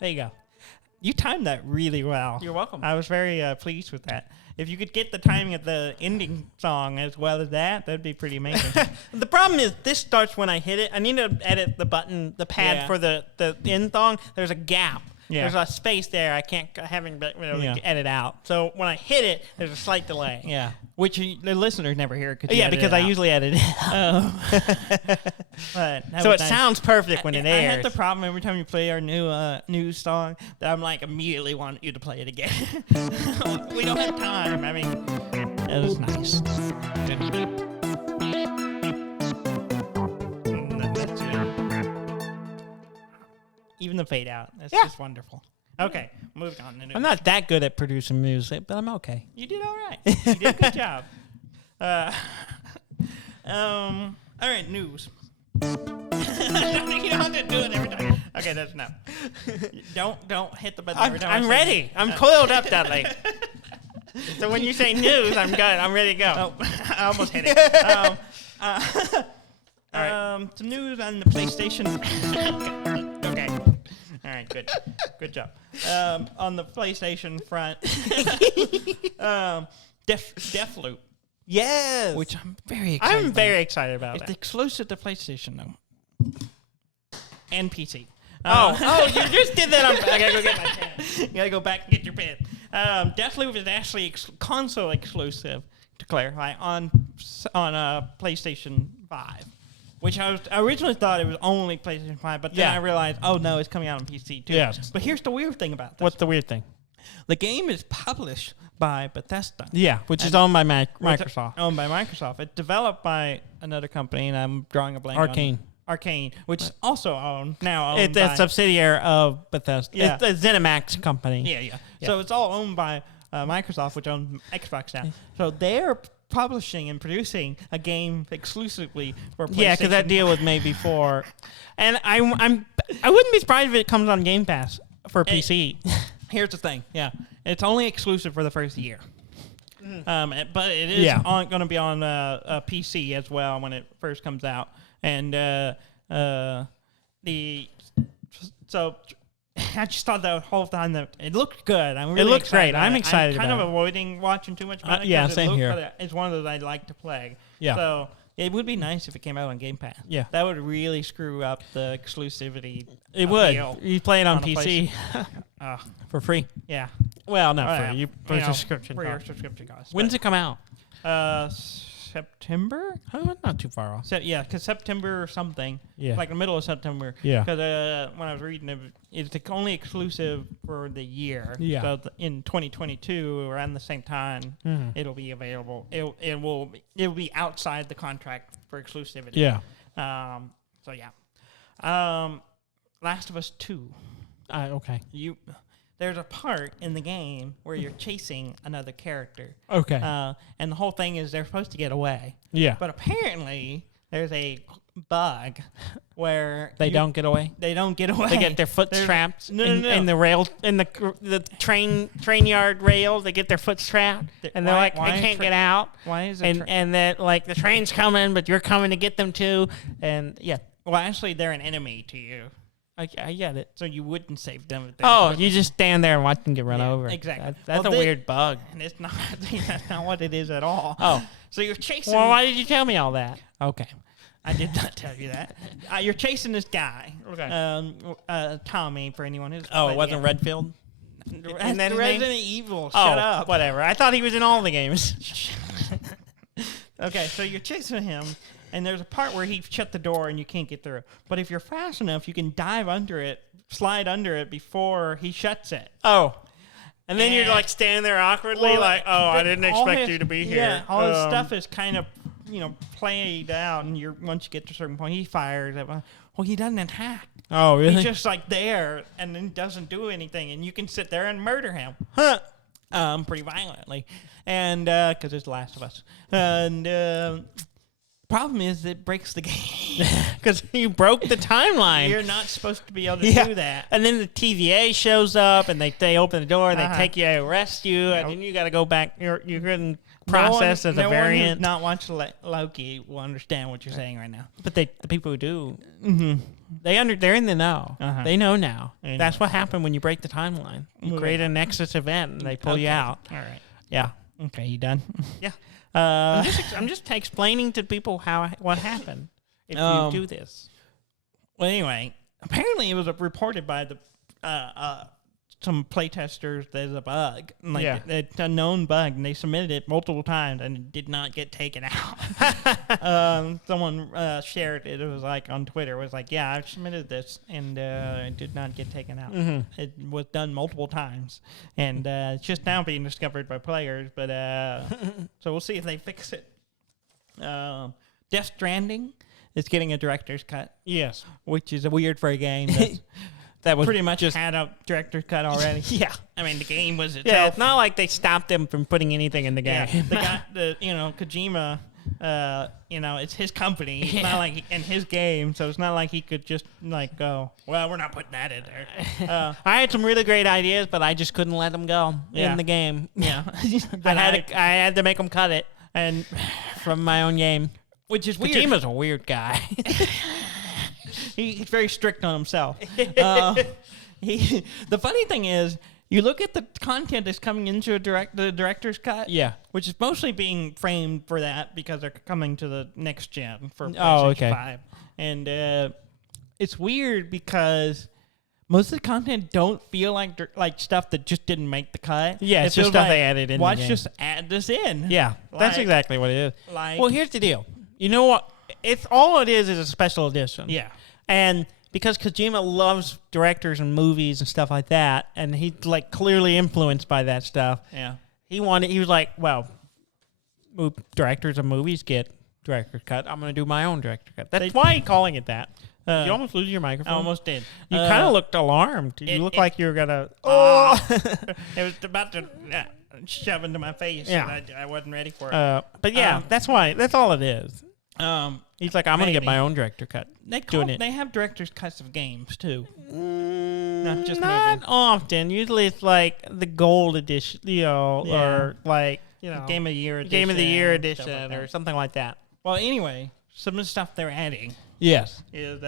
There you go. You timed that really well. You're welcome. I was very pleased with that. If you could get the timing of the ending song as well as that'd be pretty amazing. The problem is this starts when I hit it. I need to edit the button, the pad for the end song. There's a gap. Yeah. There's a space there. I haven't been able to edit out. So when I hit it, there's a slight delay. Yeah. Which the listeners never hear. Because I usually edit it out. But so it sounds perfect when it airs. I had the problem every time you play our new song that I'm like immediately want you to play it again. We don't have time. I mean, it was nice. That's it. Even the fade out. That's just wonderful. Okay, moving on. I'm not that good at producing music, but I'm okay. You did all right. You did a good job. All right, news. You don't have to do it every time. Okay, that's enough. Don't hit the button every time. I'm ready. I'm coiled up, Dudley. So when you say news, I'm good. I'm ready to go. Oh, I almost hit it. All right. Some news on the PlayStation. Okay. All right, good job. On the PlayStation front, Deathloop. Yes. Which I'm very excited I'm very excited about It's that. exclusive to PlayStation, though. And PC. You just did that. I gotta go get my pen. You gotta go back and get your pen. Deathloop is actually console exclusive, to clarify, on PlayStation 5. Which I originally thought it was only PlayStation 5, but then I realized, oh no, it's coming out on PC too. Yes. But here's the weird thing about this. What's the weird thing? The game is published by Bethesda. Yeah, which is owned by Microsoft. Owned by Microsoft. It's developed by another company, and I'm drawing a blank Arcane. on Arcane, which is also owned by... It's a subsidiary of Bethesda. Yeah. It's a ZeniMax company. Yeah. So it's all owned by Microsoft, which owns Xbox now. So their publishing and producing a game exclusively for PlayStation. Yeah, because that deal was made before, and I wouldn't be surprised if it comes on Game Pass for PC. Here's the thing, it's only exclusive for the first year, but it is going to be on a PC as well when it first comes out, and I just thought the whole time that it looked good. I'm really it looks excited. great. I'm excited. I'm kind of avoiding watching too much about it. Yeah, same here. It's one of those I'd like to play. Yeah. So it would be nice if it came out on Game Pass. Yeah. That would really screw up the exclusivity. It would. You play it on PC for free. Yeah. Well, not free. For subscription. For your subscription cost. When's it come out? September? Oh, not too far off. Because September or something. Yeah. Like the middle of September. Yeah. Because when I was reading it, it's only exclusive for the year. Yeah. So in 2022, around the same time, it'll be available. It will be outside the contract for exclusivity. Yeah. Last of Us 2. Okay. There's a part in the game where you're chasing another character. Okay. And the whole thing is they're supposed to get away. Yeah. But apparently there's a bug where they don't get away. They don't get away. They get their foot trapped in the rail in the train yard rails. They get their foot trapped, and they're like, they can't get out. Why is it? And that like the train's coming, but you're coming to get them too. And yeah. Well, actually, they're an enemy to you. I get it. So you wouldn't save them. You just stand there and watch them get run over. Exactly. That's a weird bug. And it's not. That's not what it is at all. Oh. So you're chasing. Well, why did you tell me all that? Okay. I did not tell you that. You're chasing this guy. Okay. Tommy, for anyone who's. It wasn't Redfield? And then Resident Evil. Shut up. Whatever. I thought he was in all the games. Okay, so you're chasing him. And there's a part where he shut the door and you can't get through. But if you're fast enough, you can dive under it, slide under it before he shuts it. Oh. And then you're like standing there awkwardly I didn't expect you to be here. Yeah, all his stuff is kind of, played out. And once you get to a certain point, he fires. Well, he doesn't attack. Oh, really? He's just like there and then doesn't do anything. And you can sit there and murder him. Pretty violently. And, because it's The Last of Us. And, problem is it breaks the game because you broke the timeline. You're not supposed to be able to do that. And then the TVA shows up and they open the door and they take you, arrest you, and then you got to go back. You couldn't process as a variant. No one who's not watched Loki will understand what you're saying right now. But the people who do, they're in the know. They know now. That's what happened when you break the timeline. You create a Nexus event and they pull you out. All right. Yeah. Okay, you done? Yeah. I'm just explaining to people what happened if you do this. Well, anyway, apparently it was reported by some playtesters there's a bug. It's a known bug, and they submitted it multiple times, and it did not get taken out. Someone shared it. It was like on Twitter. It was like, yeah, I've submitted this, and it did not get taken out. It was done multiple times, and it's just now being discovered by players. But so we'll see if they fix it. Death Stranding is getting a director's cut. Yes, which is weird for a game that was pretty much had a director's cut already. Yeah, I mean the game was itself. Yeah, it's not like they stopped them from putting anything in the game. Yeah, Kojima. It's his company. It's not like in his game, so it's not like he could just go. Well, we're not putting that in there. I had some really great ideas, but I just couldn't let them go in the game. Yeah, I had to make them cut it and from my own game, which is weird. Kojima's a weird guy. He's very strict on himself. The funny thing is, you look at the content that's coming into the director's cut, which is mostly being framed for that because they're coming to the next gen for PlayStation 5. And it's weird because most of the content don't feel like stuff that just didn't make the cut. Yeah, it's just stuff they added in. Watch, just add this in. Yeah, that's exactly what it is. Well, here's the deal. You know what? It's all it is a special edition. Yeah. And because Kojima loves directors and movies and stuff like that, and he's clearly influenced by that stuff. Yeah. He was like, well, directors of movies get director's cut. I'm going to do my own director's cut. That's why he's calling it that. You almost lose your microphone. I almost did. You kind of looked alarmed. You looked like you were going to... It was about to... shoved into my face. Yeah. And I wasn't ready for it. But yeah, that's why. That's all it is. He's like, I'm going to get my own director cut. They have director's cuts of games, too. Not just Not movies. often. Usually it's like the gold edition, or like, Game of the Year edition stuff like or that. something like that. Well, anyway, some of the stuff they're adding Yes. is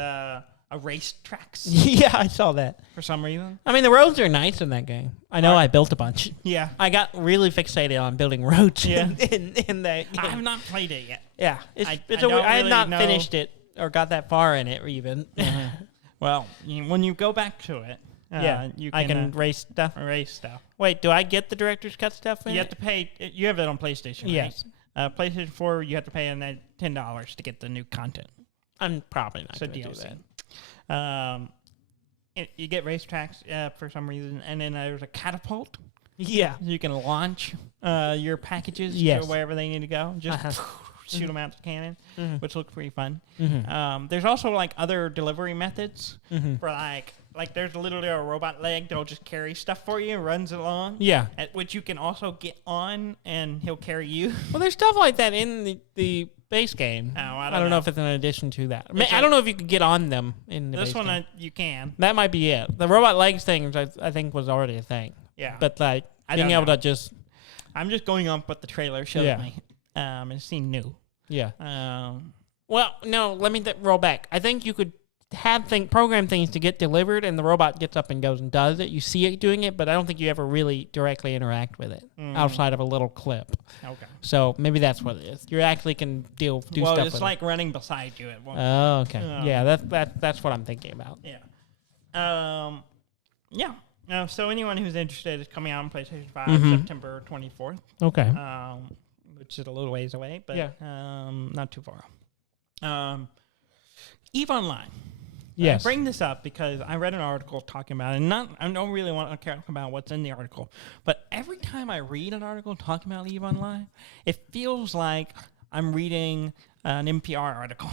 race tracks Yeah, I saw that. for some reason. I mean, the roads are nice in that game. I know I built a bunch. Yeah. I got really fixated on building roads Yeah. in that game. I have not played it yet. Yeah. I I had not know. finished it or got that far in it even. Well, when you go back to it, I can race stuff. race stuff. Wait, do I get the director's cut stuff in You it? have to pay. You have it on PlayStation. Yes. Right? PlayStation 4, you have to pay $10 to get the new content. I'm probably not So going to do DLC. that. You get racetracks for some reason, and then there's a catapult. Yeah. You can launch your packages Yes. to wherever they need to go. Just shoot them out the cannon, which looks pretty fun. There's also like other delivery methods for like there's literally a robot leg that'll just carry stuff for you and runs along. Yeah. At which you can also get on and he'll carry you. Well, there's stuff like that in the base game. Oh, I don't know if it's an addition to that. I Like, don't know if you could get on them in the this base one game. you can. That might be it. The robot legs thing, I think, was already a thing. Yeah. But like I being don't able know. to just I'm just going on what the trailer showed Yeah. me. It seemed new. yeah. Um, Well, no, let me roll back. I think you could have program things to get delivered, and the robot gets up and goes and does it. You see it doing it, but I don't think you ever really directly interact with it outside of a little clip. okay. So maybe that's what it is. You actually can do Well, stuff it's with like running beside you at one. Oh, okay. Yeah, that's what I'm thinking about. Yeah. Yeah. So anyone who's interested is coming out on PlayStation 5 September 24th, Okay. which is a little ways away, but Yeah. not too far. EVE Online. Yes. I bring this up because I read an article talking about it, and I don't really want to talk about what's in the article, but every time I read an article talking about EVE Online, it feels like I'm reading an NPR article.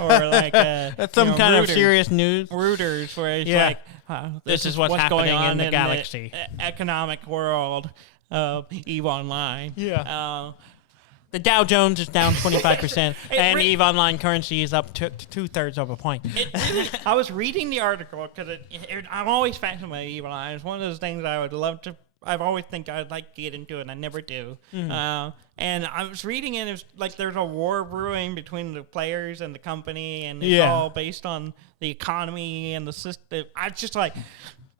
Or like That's some kind of Reuters. serious news. Reuters, where it's Yeah. like, This is what's going happening on in the galaxy. economic world of EVE Online. Yeah. The Dow Jones is down 25%, and EVE Online currency is up to 2/3 of a point. I was reading the article because I'm always fascinated by EVE Online. It's one of those things I would love to. I've always think I'd like to get into it, and I never do. And I was reading it. It was like there's a war brewing between the players and the company, and it's all based on the economy and the system. I was just like.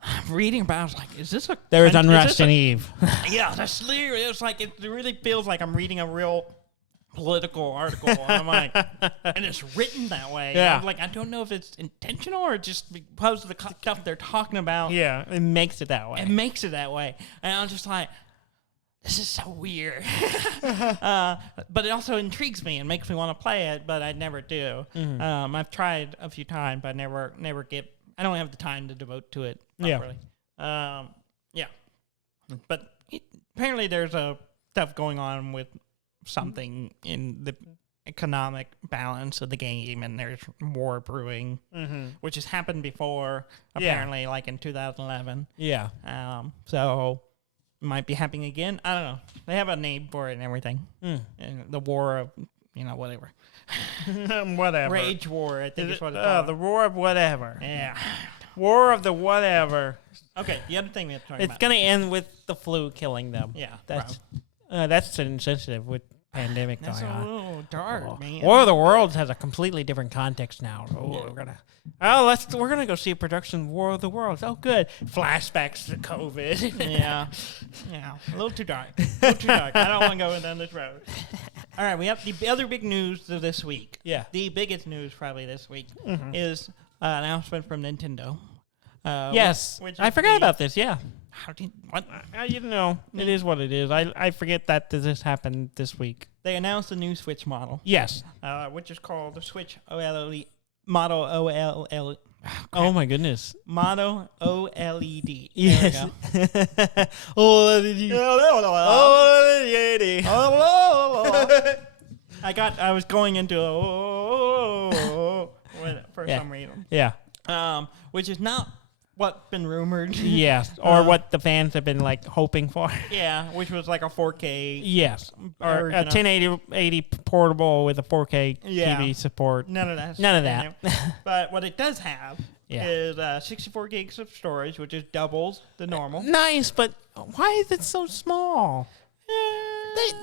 I'm reading about it, I was like, is this a... There is unrest in EVE. Yeah, that's literally... It's like, it really feels like I'm reading a real political article. And I'm like... And it's written that way. Yeah. I'm like, I don't know if it's intentional or just because of the stuff they're talking about. Yeah, it makes it that way. It makes it that way. And I'm just like... This is so weird. But it also intrigues me and makes me want to play it, but I never do. I've tried a few times, but I never get... I don't have the time to devote to it. Not really. Yeah. But apparently there's stuff going on with something in the economic balance of the game, and there's war brewing, which has happened before, apparently, like in 2011. Yeah. So it might be happening again. I don't know. They have a name for it and everything. And the war of, whatever. Whatever. Rage war, I think is what it's called. The war of whatever. Yeah. War of the whatever. Okay, the other thing we have to talk It's about. going to end with the flu killing them. Yeah, That's insensitive with pandemic That's going a on. little dark, man. War of the Worlds has a completely different context now. We're gonna go see a production of War of the Worlds. Oh, good. Flashbacks to COVID. Yeah, a little too dark. I don't want to go down this road. All right, we have the other big news of this week. Yeah. The biggest news probably this week is an announcement from Nintendo. Yes, which I is forgot about this. Yeah, what? It is what it is. I forget that this happened this week. They announced a new Switch model. Yes. Which is called the Switch OLED model OLL. Oh my goodness. Mono OLED. Yes. OLED. I was going into for some reason. Yeah. Which is not what's been rumored. Yes, or what the fans have been like hoping for. Yeah, which was like a 4K. Yes, or a 1080 portable with a 4K TV support. None of that. None of that. But what it does have is 64 gigs of storage, which is doubles the normal. Nice, but why is it so small?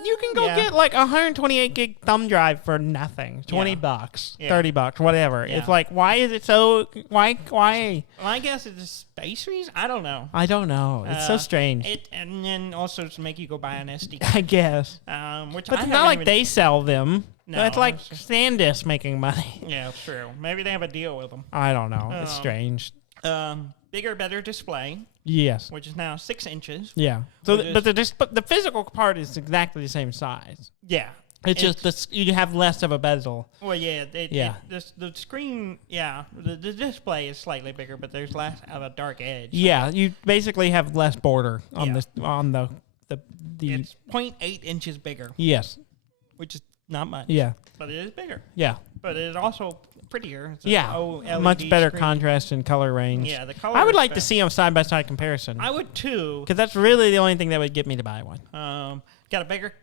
You can go get like a 128 gig thumb drive for nothing. $20, $30, whatever. Yeah. It's like, why is it so? Why? Well, I guess it's a space reason. I don't know. It's so strange. And then also to make you go buy an SD card. I guess. But it's not like they sell them. No, it's like SanDisk making money. Yeah, it's true. Maybe they have a deal with them. I don't know. It's strange. Bigger, better display. Yes. Which is now 6 inches. Yeah. So, but the physical part is exactly the same size. Yeah. It's just you have less of a bezel. Well, yeah. The screen, the display is slightly bigger, but there's less of a dark edge. Yeah, you basically have less border on the It's 0.8 inches bigger. Yes. Which is not much. Yeah. But it is bigger. Yeah. But it is also prettier. It's much better contrast and color range. Yeah, the color. I would like to see a side-by-side comparison. I would too. Because that's really the only thing that would get me to buy one. Got a better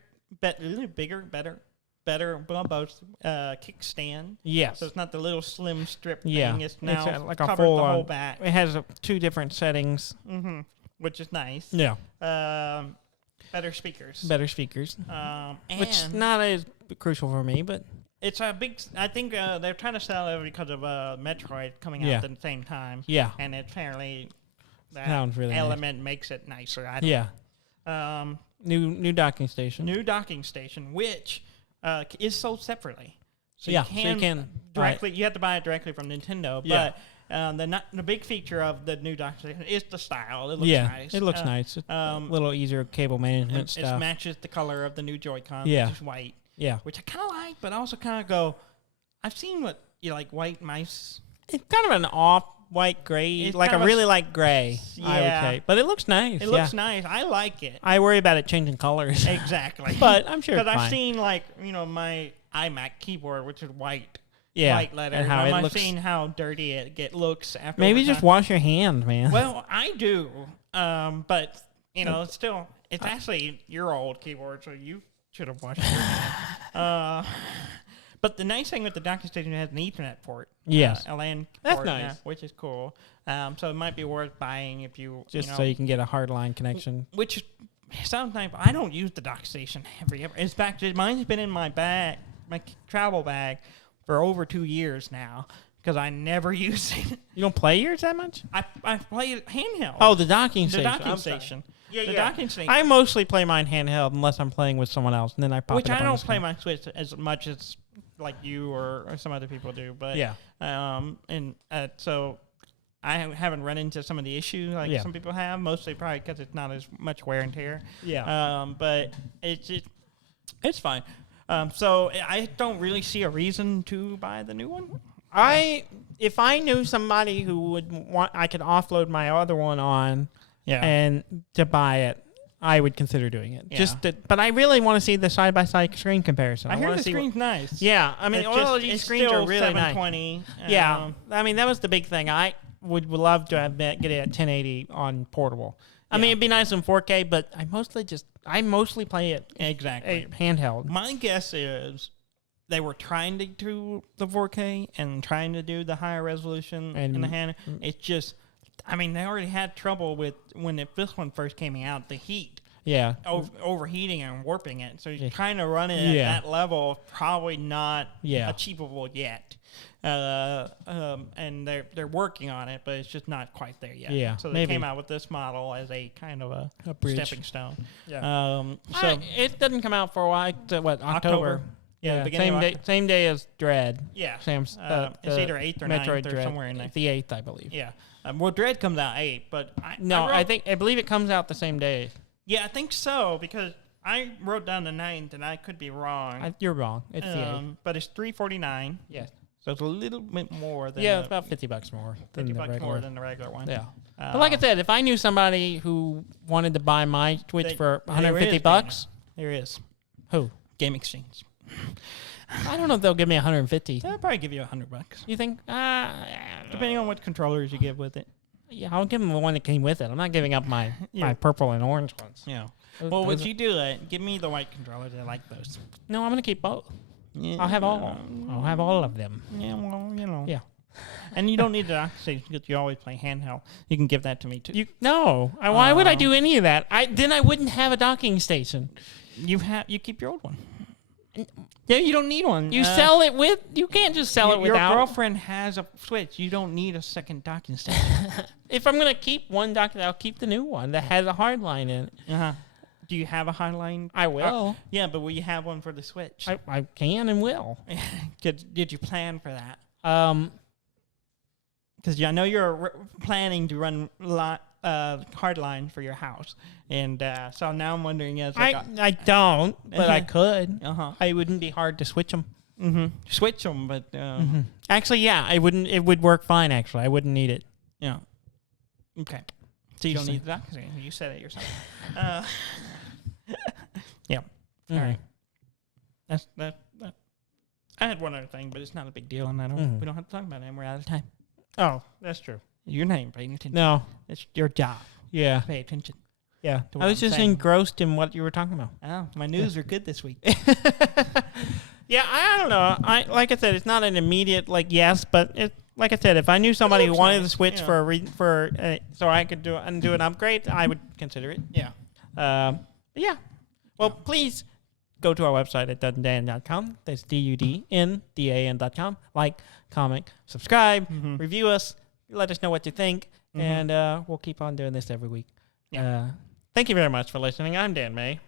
both kickstand. Yes. So it's not the little slim strip thing. It's now it's like a covers full the whole back. It has 2 different settings. Mm-hmm. Which is nice. Yeah. Better speakers. Which not as crucial for me, but it's a big. I think they're trying to sell it because of Metroid coming out at the same time. Yeah. And apparently that sounds really element makes it nicer. New docking station. Which is sold separately. So you can directly. You have to buy it directly from Nintendo. Yeah. But the big feature of the new docking station is the style. It looks nice. It looks nice. A little easier cable management stuff. It matches the color of the new Joy-Con, which is white. Yeah. Which I kind of like, but I also kind of go, I've seen what you like white mice. It's kind of an off-white gray, it's like a really light gray, I would say. But it looks nice. It looks nice. I like it. I worry about it changing colors. Exactly. But I'm sure it's fine. Because I've seen, my iMac keyboard, which is white. Yeah. White letters. And how I've seen how dirty it looks after. Maybe just wash your hand, man. Well, I do. But, it's still, it's actually your old keyboard, so you should have watched it. But the nice thing with the docking station, it has an Ethernet port. Yes. A LAN That's port, nice. Which is cool. So it might be worth buying if you... so you can get a hardline connection. Which sounds nice, but I don't use the docking station ever. In fact, mine's been in my bag, my travel bag, for over 2 years now. Because I never use it. You don't play yours that much? I play it handheld. Oh, the docking station. The docking station. Yeah, the docking station. I mostly play mine handheld unless I'm playing with someone else, and then I pop Which it up I on don't play my Switch as much as like you or some other people do. But so I haven't run into some of the issues like some people have. Mostly probably because it's not as much wear and tear. Yeah. But it's fine. So I don't really see a reason to buy the new one. If I knew somebody who would want, I could offload my other one on, and to buy it, I would consider doing it. Yeah. But I really want to see the side-by-side screen comparison. I hear the screen's nice. Yeah, I mean, all of these screens are really 720. Nice. Yeah, I mean, that was the big thing. I would love to get it at 1080 on portable. I mean, it'd be nice in 4K, but I mostly play it handheld. My guess is they were trying to do the 4K and trying to do the higher resolution in the hand. It's just, I mean, they already had trouble with when this one first came out, the heat. Yeah. Overheating and warping it. So you're trying to run it at that level, probably not achievable yet. And they're working on it, but it's just not quite there yet. Yeah. So they came out with this model as a kind of a stepping stone. Yeah. So it doesn't come out for a while. October. Yeah, same day as Dread. Yeah. Sam's, it's either 8th or 9th or Dread, somewhere in there. The 8th, I believe. Yeah. Well, Dread comes out 8th, but I believe it comes out the same day. Yeah, I think so, because I wrote down the 9th, and I could be wrong. You're wrong. It's the 8th. But it's $349. Yes. So it's a little bit more than... Yeah, it's about $50 more. $50 more than the regular one. Yeah. But like I said, if I knew somebody who wanted to buy my Switch for $150... There is. Who? Game Exchange. I don't know if they'll give me $150. They'll probably give you $100. You think? Depending on what controllers you give with it. Yeah, I'll give him the one that came with it. I'm not giving up my purple and orange ones. Yeah. Well, would you do it? Give me the white controllers. I like those. No, I'm gonna keep both. Yeah, I'll have all. I'll have all of them. Yeah, well, Yeah. And you don't need the docking station because you always play handheld. You can give that to me too. Why would I do any of that? Then I wouldn't have a docking station. You keep your old one. Yeah, you don't need one. You sell it with. You can't just sell it without. Your girlfriend has a Switch. You don't need a second docking station. If I'm gonna keep one docking, I'll keep the new one that has a hard line in it. Do you have a hardline? I will. Yeah, but will you have one for the Switch? I can and will. Did you plan for that? Because I know you're planning to run hardline for your house, and so now I'm wondering I don't, but I could. It wouldn't be hard to switch them. Switch them, but actually, yeah, I wouldn't. It would work fine. Actually, I wouldn't need it. Yeah. Okay. So you don't need that. You said it yourself. Yeah. All right. That's that. I had one other thing, but it's not a big deal, and we don't have to talk about it, and we're out of time. Oh, that's true. You're not even paying attention. No. It's your job. Yeah. Pay attention. Yeah. I was just engrossed in what you were talking about. Oh, my news are good this week. Yeah, I don't know. Like I said, it's not an immediate yes, but like I said, if I knew somebody who wanted to switch so I could do an upgrade, I would consider it. Yeah. Yeah. Well, please go to our website at duddan.com. That's DUDNDAN.com. Like, comment, subscribe, review us, let us know what you think, and we'll keep on doing this every week. Yeah. Thank you very much for listening. I'm Dan May.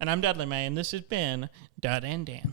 And I'm Dudley May, and this has been Dud and Dan.